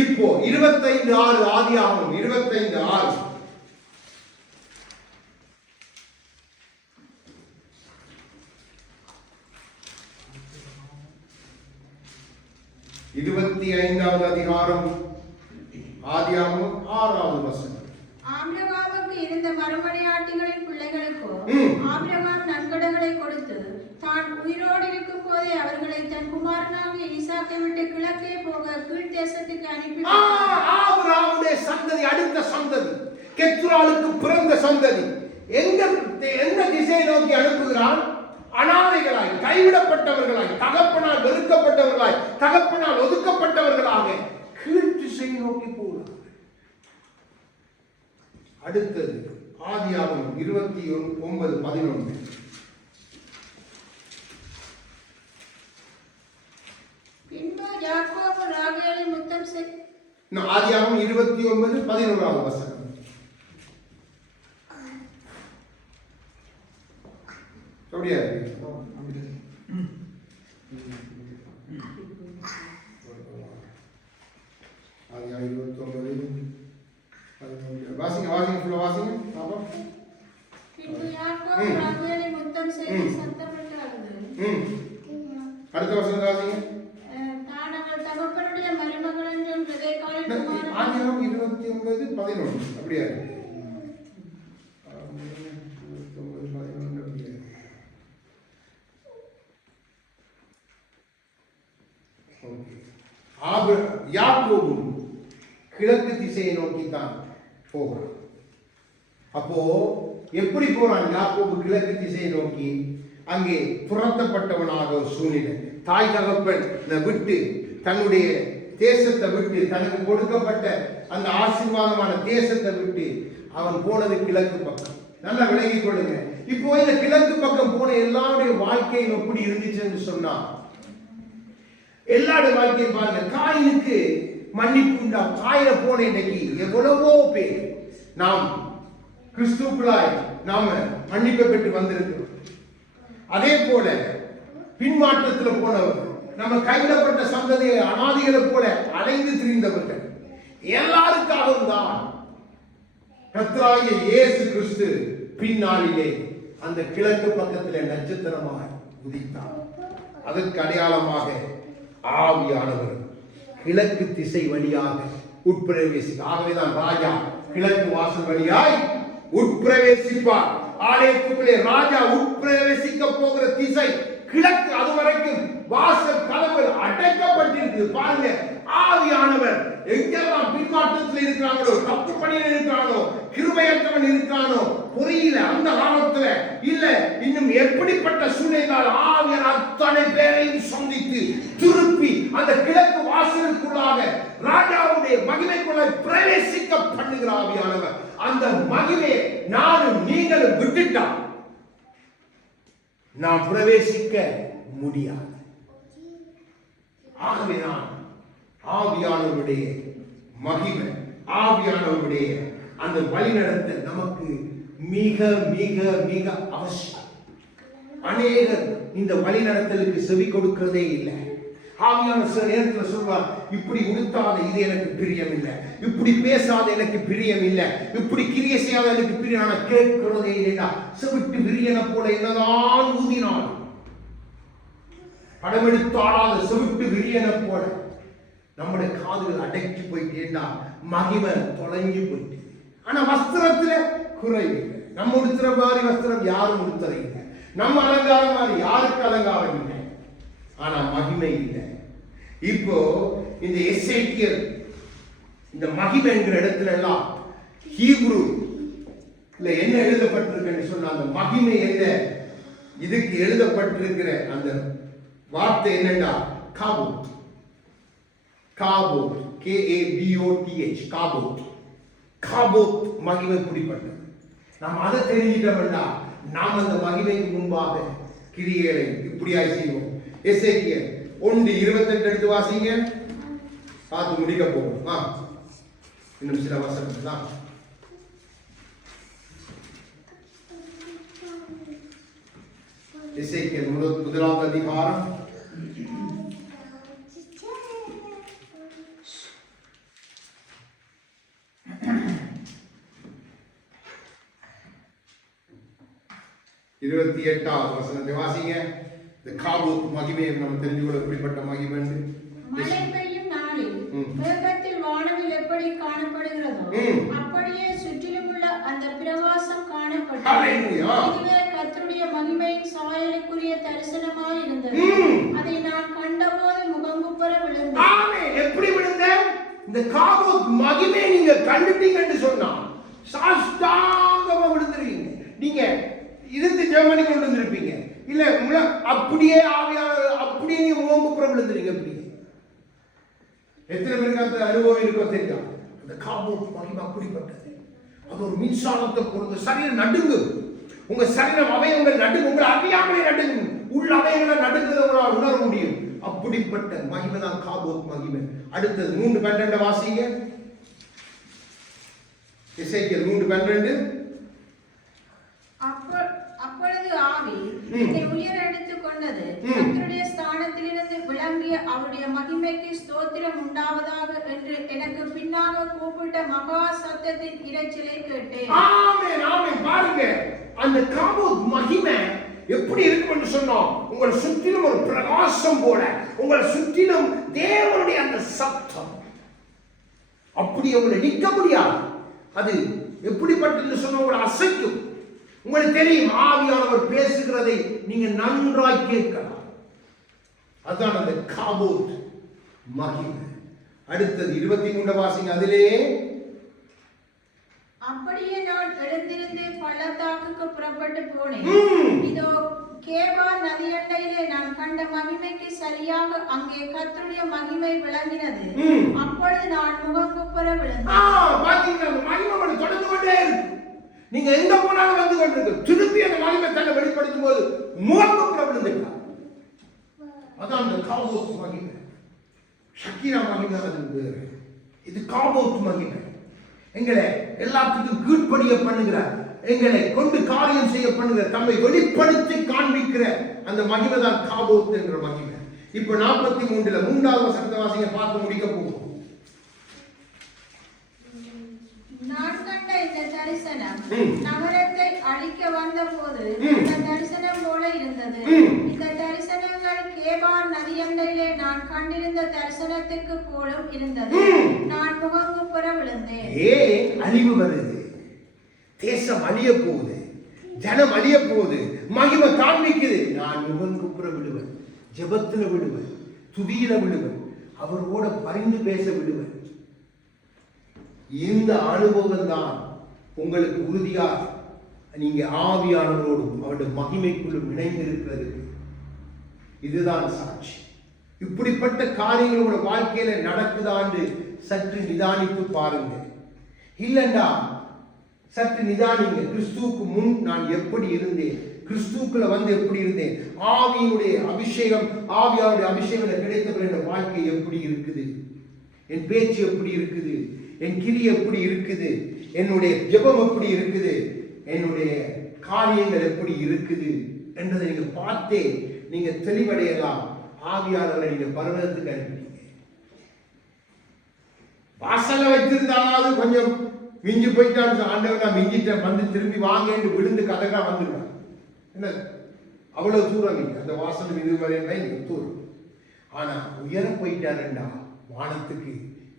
இப்போ 25:6 ஆதியாகமம் 25:6 25வது அதிகாரம் ஆதியாகமம் 6வது வசனம். ஆபிரகாமுக்கு இருந்த மறுமனையாட்டிகளின் பிள்ளைகளுக்கோ ஆபிரகாம் நன்கொடைகளை கொடுத்து தான் உயிரோடு இருக்கும் போதே அவர்களை தன் குமாரனாகிய ஈசாக்கை விட்டு கிழக்கே போக கீழ் தேசத்துக்கு அனுப்பி ஆபிரகாமுடைய சந்ததி, அடுத்த சந்ததி, கெத்துராளுக்கு பிறந்த சந்ததி எந்த திசையை நோக்கி அனுப்புகிறான்? அனாதைகளாய், கைவிடப்பட்டவர்களாய், தகப்பனால் வெறுக்கப்பட்டவர்களாய், தகப்பனால் ஒதுக்கப்பட்டவர்களாக கீழ் திசையை நோக்கி போகிறார். அடுத்தது ஆதியாகமம் 29:11 பின்பு யாக்கோபு ராகேலை முத்தம் செய். ஆதியாகமம் 29:11 வசனம். அப்படியா இருக்கு? ஆதியாகமம் 29:11 வாசிங்க ஃபுல்லா வாசிங்க பாப்போம். பின்பு யாக்கோபு ராகேலை முத்தம் செய்து சத்தமிட்டு அழுது. அடுத்த வசனம் வாசிங்க. தான் அவள் தகப்பனுடைய மருமகள் என்றும் ரெபெக்காளின் குமாரன். ஆதியாகமம் 29:11 அப்படியா இருக்கு? யாக்கோபும் கிழக்கு திசையை நோக்கி தான் போகிறான். அப்போ எப்படி போறான் யாக்கோபு கிழக்கு திசையை நோக்கி? அங்கே துரத்தப்பட்டவனாக ஒரு சூழ்நிலை. தாய் தகப்பன் விட்டு, தன்னுடைய தேசத்தை விட்டு, தனக்கு கொடுக்கப்பட்ட அந்த ஆசீர்வாதமான தேசத்தை விட்டு அவன் போனது கிழக்கு பக்கம். நல்லா விளங்கிக் கொள்ளுங்க. இப்போ இந்த கிழக்கு பக்கம் போன எல்லாருடைய வாழ்க்கையும் எப்படி இருந்துச்சுன்னு சொன்னா, எல்லாருடைய வாழ்க்கையை பாருங்க. காயினுக்கு மன்னிப்பு உண்டா? காயில போன இன்னைக்கு எவ்வளவோ பேர் நாம் கிறிஸ்துக்குள்ளாய் நாம மன்னிப்பை பெற்று வந்திருக்கிறோம். அதே போல பின்மாற்றத்தில் போனவர், நம்ம கைவிடப்பட்ட சந்ததியை அனாதிகளை போல அலைந்து திரிந்தவர்கள் எல்லாருக்காகவும் தான் கர்த்தராகிய இயேசு கிறிஸ்து பின்னாளிலே அந்த கிழக்கு பக்கத்திலே நட்சத்திரமாக உதித்தார். அதற்கு அடையாளமாக ஆவியானவர் கிழக்கு திசை வழியாக உட்பிரவேசி. ஆகவேதான் ராஜா கிழக்கு வாசல் வழியாய் உட்பிரவேசிப்பார். ஆலயத்துக்குள்ளே ராஜா உட்பிரவேசிக்க போகிற திசை கிழக்கு. அது வரைக்கும் வாசல் கதவுகள் அடைக்கப்பட்டிருக்கு. பாருங்க, ஆவியானவர் எங்கெல்லாம் பின்மாற்றத்தில் இருக்கிறாங்களோ, தப்பு பணியில் இருக்கிறானோ, கிருபையற்றவன் இருக்கிறானோ, புரியல அந்த காலத்துல இல்ல இன்னும் எப்படிப்பட்ட சூழ்நிலையால் ஆவியார் அத்தனை பேரையும் சந்தித்து திருப்பி அந்த கிழக்கு வாசலுக்குள்ளாக ராஜாவுடைய மகிமைக்குள்ள பிரவேசிக்க பண்ணுகிற ஆவியானவர். அந்த மகிமை நானும் நீங்களும் விட்டுட்டா நான் பிரவேசிக்க முடியாது. ஆகவே நான் ஆவியானவருடைய மகிமை, ஆவியானவருடைய அந்த வழிநடத்தல் நமக்கு மிக மிக மிக அவசியம். அநேகர் இந்த வழிநடத்தலுக்கு செவி கொடுக்கிறதே இல்லை. ஆவியான சில நேரத்தில் சொல்வார், இப்படி உடுத்தாத இது எனக்கு பிரியம் இல்லை, இப்படி பேசாத எனக்கு பிரியம் இல்லை, இப்படி கிரியை செய்யாத எனக்கு பிரியம். ஆனா கேட்கிறதே இல்லைடா. செவிட்டு விரியனை போல என்னதான் ஊதினான், படமெடுத்தாடாத செவிட்டு விரியனை போல நம்முடைய காதுகள் அடக்கி போயிட்டேண்டா, மகிமை தொலைஞ்சு போயிட்டு. ஆனா வஸ்திரத்துல குறைவு. நம்ம உடுத்துற மாதிரி வஸ்திரம் யாரும் உடுத்துற இல்லை, நம்ம அலங்காரம் மாதிரி யாருக்கு அலங்காரம் இல்லை, ஆனா மகிமை இல்லை. இப்போ இந்த எசேக்கியேல் இந்த மகிமை என்கிற இடத்துல எல்லாம் ஹீப்ரு என்ன எழுதப்பட்டிருக்குன்னு சொன்னா, அந்த மகிமை என்ன இதுக்கு எழுதப்பட்டிருக்கிற அந்த வார்த்தை என்னன்னா காபோத். காபோத், KABOTH, காபோத். காபோத் மகிமை குறிப்பட்டது. நாம் அதை தெரிஞ்சிட்டோம்னா நாம் அந்த மகிமைக்கு முன்பாக கிரியைகளை இப்படியாய் செய்வோம். எசேக்கியேல் 1:28 எடுத்து வாசிங்க, பார்த்து முடிக்க போகும். இன்னும் சில வசனம் தான். எசேக்கியேல் 1ஆம் அதிகாரம் 28வது வசனத்தை வாசிங்க. இந்த காபோத் மகிமையை நம்ம தெரிஞ்சு கொள்ள எப்படிப்பட்ட மகிமை. மழை பெய்யும் நாளில் மேகத்தில் வானவில் எப்படி காணப்படுகிறதோ அப்படியே சுற்றிலும் உள்ள அந்த பிரகாசம் காணப்பட்டது. இதுவே கர்த்தருடைய மகிமையின் சாயலுக்குரிய தரிசனமாய் இருந்தது. அதை நான் கண்டபோது முகங்குப்புற விழுந்தேன். ஆமென். எப்படி விழுந்தேன்? இந்த காபோத் மகிமை நீங்க கண்டுட்டீங்கன்னு சொன்னா சாஷ்டாங்கமா விழுந்துருவீங்க. நீங்க இருந்து ஜெர்மனி கொண்டு வந்திருப்பீங்க, இல்ல அப்படியே ஆவியானவர் அப்படியே நீங்க முகங்குப்புற விழுந்துறீங்க. அப்படி எத்தனை பேருக்கு அந்த அனுபவம் இருக்கோ தெரியும். அந்த காபோத் மகிமை அப்படிப்பட்டது. அது ஒரு மின்சாரத்தை பொறுத்து சரீரம் நடுங்கு, உங்க சரீரம் அவயங்கள் நடுங்கு, உங்களை அறியாமலே நடுங்கு, உள்ள அவயங்களை நடுங்குறத உங்களால் உணர முடியும். அப்படிப்பட்ட மகிமை தான் காபோத் மகிமை. அடுத்தது 3:12 வாசிங்க. எசேக்கியேல் 3:12. அப்பொழுது ஆவி என்னை உயர எடுத்துக் கொண்டது. கர்த்தருடைய ஸ்தானத்திலிருந்து விளங்கிய அவருடைய மகிமைக்கு ஸ்தோத்திரம் உண்டாவதாக என்று எனக்கு பின்னாக கூப்பிட்ட மகா சத்தத்தின் இரைச்சலை கேட்டேன். ஆமென், ஆமென். பாருங்க, அந்த காபோத் மகிமை எப்படி இருக்கும்னு சொன்னோம். உங்களை சுற்றிலும் ஒரு பிரகாசம் போல, உங்களை சுற்றிலும் தேவனுடைய அந்த சத்தம் அப்படி உங்களை நிற்க முடியாது. அது எப்படிப்பட்டதுன்னு சொன்ன உங்களை அசைக்கும். உங்களுக்கு தெரியும், ஆவியானவர் பேசுகிறதை நீங்க நன்றாய் கேட்கலாம். அதான் அந்த காபோத் மகிமை. அடுத்தது 23 வாசிங்க. அதிலே அப்படியே நான் எழுந்திருந்து பள்ளத்தாக்குக்கு புறப்பட்டு போனேன். இதோ கேபார் நதியண்டையிலே நான் கண்ட மகிமைக்கு சரியாக அங்கே கர்த்தருடைய மகிமை விளங்கினது. அப்பொழுது நான் முகங்குப்புற விழுந்தேன். பாத்தீங்களா, அந்த மகிமை தொடர்ந்து கொண்டே இருக்கு. நீங்க எங்க போனாலும் வந்து கொண்டிருக்கு. திருப்பி அந்த மகிமை தன்னை வெளிப்படுத்தும் போது முகங்குப்புற விழுந்துட்டார். அதான் அந்த காபோத் மகிமை. ஷக்கீனா மகிமை அது வேறு. இது காபோத் மகிமை. எங்களை எல்லாத்துக்கும் கீழ்ப்படிய பண்ணுகிறார், எங்களை கொண்டு காரியம் செய்ய பண்ணுகிற, தம்மை வெளிப்படுத்தி காண்பிக்கிற அந்த மகிமை தான் காபோத் என்ற மகிமை. இப்ப 43 3வது வசனத்தை வாசிங்க, பார்த்து முடிக்க போகும். நான் கண்ட இந்த தரிசனம் நகரத்தை அழிக்க வந்த போது இந்த தரிசனம் போல இருந்தது. இந்த தரிசனங்கள் கேபார் நதியண்டையிலே நான் கண்டிருந்த தரிசனத்துக்கு போலும் இருந்தது. நான் முகங்குப்புற விழுந்தேன். ஏன் அழிவு வருது? தேசம் அழிய போகுது, ஜனம் அழிய போகுது, மகிமை காண்பிக்குது. நான் முகங்குப்புற விடுவேன், ஜெபத்துல விடுவேன், துதியில விடுவேன், அவரோட பரிந்து பேச விடுவேன். இந்த அனுபவம் தான் உங்களுக்கு உறுதியாக நீங்க ஆவியானவரோடும் அவருடைய மகிமைக்குள்ளும் இணைந்திருக்கிறது. இதுதான் சாட்சி. இப்படிப்பட்ட காரியங்கள் உங்களோட வாழ்க்கையில நடக்குதான்னு சற்று நிதானித்து பாருங்க. இல்லண்டா சற்று நிதானிங்க. கிறிஸ்துவுக்கு முன் நான் எப்படி இருந்தேன், கிறிஸ்துக்குள்ள வந்து எப்படி இருந்தேன், ஆவியினுடைய அபிஷேகம், ஆவியானுடைய அபிஷேகம் கிடைத்த என் வாழ்க்கை எப்படி இருக்குது, என் பேச்சு எப்படி இருக்குது, என் கிரி எப்படி இருக்குது, என்னுடைய ஜெபம் எப்படி இருக்குது, என்னுடைய காரியங்கள் எப்படி இருக்குது என்றதை நீங்க பார்த்தே நீங்க தெளிவடையலாம். ஆவியாளர்களை நீங்க பர்வதத்துக்கு அனுப்பிட்டீங்க. வாசல்ல வைத்திருந்தாலும் கொஞ்சம் மிஞ்சி போயிட்டான்னு ஆண்டவர் நான் மிஞ்சிட்டேன் வந்து திரும்பி வாங்க என்று விழுந்து கதகா வந்துடுவேன். என்ன அவ்வளவு தூரம் இல்லை, அந்த வாசல் இது வரையில தூரம். ஆனா உயர போயிட்டாருண்டா வானத்துக்கு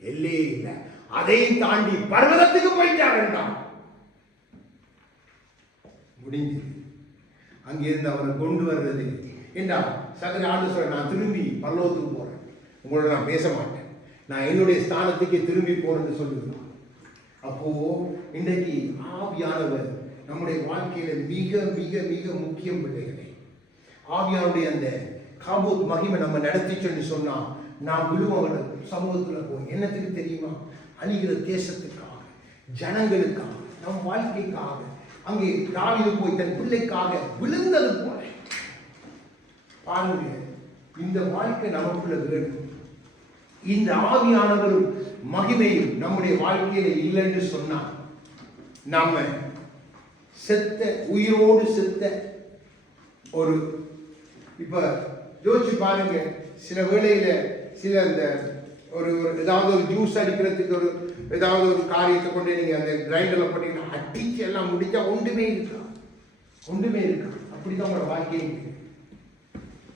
எல்லையே இல்லை, அதையும் தாண்டி பர்வதத்துக்கு போயிட்டாருண்டா முடிஞ்சு. அங்கிருந்து அவரை கொண்டு வர்றது என்றா சகல ஆண்டு சொல்ற, நான் திரும்பி பரலோகத்துக்கு போறேன், உங்களோட நான் பேச மாட்டேன், நான் என்னுடைய ஸ்தானத்துக்கே திரும்பி போறேன்னு சொல்லுகிறான். அப்போ இன்றைக்கு ஆவியானவர் நம்முடைய வாழ்க்கையில மிக மிக மிக முக்கியம் பிள்ளைகளே. ஆவியானுடைய அந்த காபூத் மகிமை நம்ம நடத்திச்சொன்னு சொன்னா நாம் விழுவவர் சமூகத்துல போய் என்னத்துக்கு தெரியுமா? அழிகிற தேசத்துக்காக, ஜனங்களுக்காக, நம் வாழ்க்கைக்காக. அங்கே தாவீது போய் தன் பிள்ளைக்காக விழுந்தது போல பாருங்க. இந்த வாழ்க்கை நமக்குள்ள வேணும். இந்த ஆவியானவரும் மகிமையும் நம்முடைய வாழ்க்கையில இல்லைன்னு சொன்னா நாம செத்த, உயிரோடு செத்த ஒரு, இப்ப யோசிச்சு பாருங்க. சில வேளையில சில இந்த ஒரு ஏதாவது ஒரு ஜூஸ் அடிக்கிறதுக்கு ஒரு ஏதாவது ஒரு காரியத்தை கொண்டு நீங்க அந்த கிரைண்டர்ல போட்டீங்கன்னா அடிச்சு எல்லாம் முடிச்சா ஒன்றுமே இருக்கா, ஒன்றுமே இருக்கா. அப்படிதான் உங்களோட வாழ்க்கையை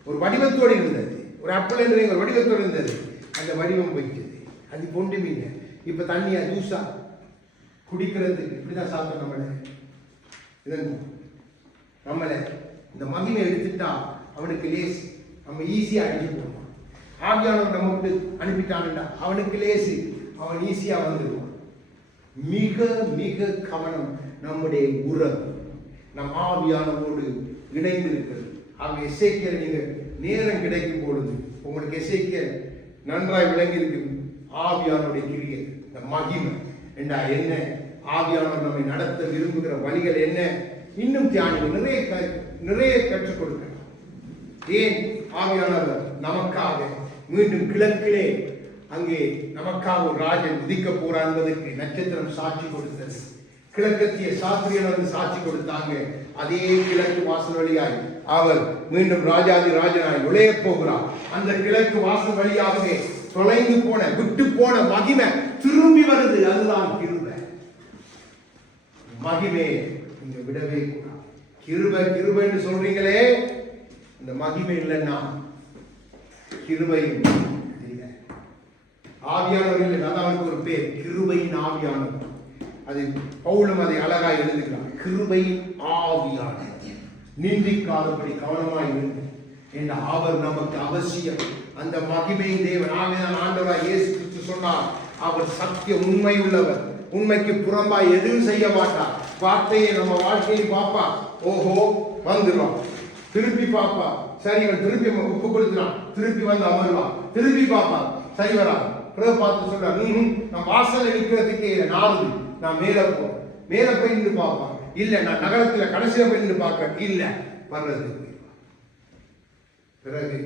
ஒரு வடிவத்தோடு இருந்தது, ஒரு அப்பல் என்று ஒரு வடிவத்தோடு இருந்தது, அந்த வடிவம் போயிடுது, அது கொண்டுமீங்க. இப்ப தண்ணியா ஜூஸா குடிக்கிறதுக்கு இப்படிதான் சாப்பிட்டோம். நம்மளை இந்த மகிமை எடுத்துட்டா அவனுக்கு லேசு, நம்ம ஈஸியா அடிச்சு போடுவான். ஆவியானவர் நம்ம விட்டு அனுப்பிட்டான்டா அவனுக்கு லேசு, அவன் ஈஸியா வந்துடுவான். மிக மிக கவனம் நம்முடைய உறவு நம் ஆவியானவரோடு இணைந்து இருக்கிறது. அவங்க எசேக்கியல் நீங்க நேரம் கிடைக்கும் பொழுது உங்களுக்கு எசேக்கியல் நன்றாய் விளங்கி இருக்கு. ஆவியானுடைய கிரியை, இந்த மகிமை என்றா என்ன, ஆவியானவர் நம்மை நடத்த விரும்புகிற வழிகள் என்ன, இன்னும் தியானிகள் நிறைய கற்றுக் கொடுக்கிறார். ஏன் ஆவியானவர் நமக்காக மீண்டும் கிழக்கிலே அங்கே நமக்காக ஒரு ராஜன் உதிக்க போறார் என்பதற்கு நட்சத்திரம் சாட்சி கொடுத்தது. கிழக்கத்திய சாஸ்திரியர் வந்து சாட்சி கொடுத்தாங்க. அதே கிழக்கு வாசல் வழியாய் அவர் மீண்டும் ராஜாதி ராஜனாய் நுழைய போகிறார். அந்த கிழக்கு வாசல் வழியாகவே தொலைந்து போன, விட்டு போன மகிமை திரும்பி வருது. அதுதான் கிருபை. மகிமை நீங்க விடவே கூடாது. கிருபை கிருபை என்று சொல்றீங்களே, இந்த மகிமை இல்லைன்னா கிருபையும் இல்லை. ஆவியானவர் இல்லை, அதான் ஒரு பேர் கிருபையின் ஆவியானவர். அது பவுலும் அதை அழகாய் எழுதுகிறார். கிருபையின் ஆவியானவர் நிந்திக்காதபடி கவனமாய் வேண்டும் என்ற அவர் நமக்கு அவசியம். அந்த மகிமையின் தேவன் ஆவியான ஆண்டவராய் இயேசு கிறிஸ்து சொன்னார், அவர் சத்திய உண்மை உள்ளவர், உண்மைக்கு புறம்பாய் எதுவும் செய்ய மாட்டார். வார்த்தையை நம்ம வாழ்க்கையை பாப்பா, ஓஹோ வந்துடும், திருப்பி பாப்பா, சரி இவன் திருப்பி ஒப்பு கொடுத்துறான், திருப்பி வந்து அமருவான், திருப்பி பாப்பா சரி வரா, பிறகு பார்த்து சொல்றான், நான் வாசல் இருக்கிறதுக்கே நாலு, நான் மேல போறேன், மேல போய் நின்று பார்ப்பான், இல்ல நான் நகரத்துல கடைசியில போய் நின்று பார்க்க, இல்ல வர்றது. பிறகு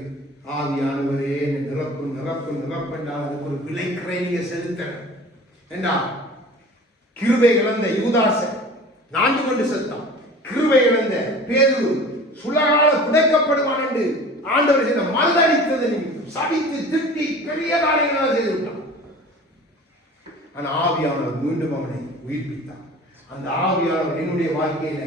ஆவியானவரே நிரப்பு நிரப்பு நிரப்பென்றால் அதுக்கு ஒரு விலைக்கரை நீங்க செலுத்த ஏண்டா. கிருபை இழந்த யூதாச நான்கு கொண்டு செத்தான். கிருபை இழந்த பேதுரு சுலகால புதைக்கப்படுவான் என்று ஆண்டவர் செய்த மறுதளித்தது நிமித்தம் சபித்து திட்டி பெரிய காரியங்களாக செய்து விட்டான். ஆனா ஆவியானவர் மீண்டும் அவனை உயிர்ப்பித்தார். அந்த ஆவியானவர் என்னுடைய வாழ்க்கையில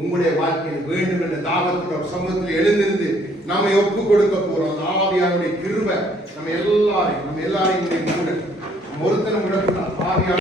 உங்களுடைய வாழ்க்கையில் வேண்டும் என்ற தாகத்தோட சமூகத்தில் எழுந்திருந்து நம்மை ஒப்பு கொடுக்க போறோம். அந்த ஆவியானுடைய கிருபை நம்ம எல்லாரையும் கூட ஒருத்தரும் விடக்கூடாது. ஆவியான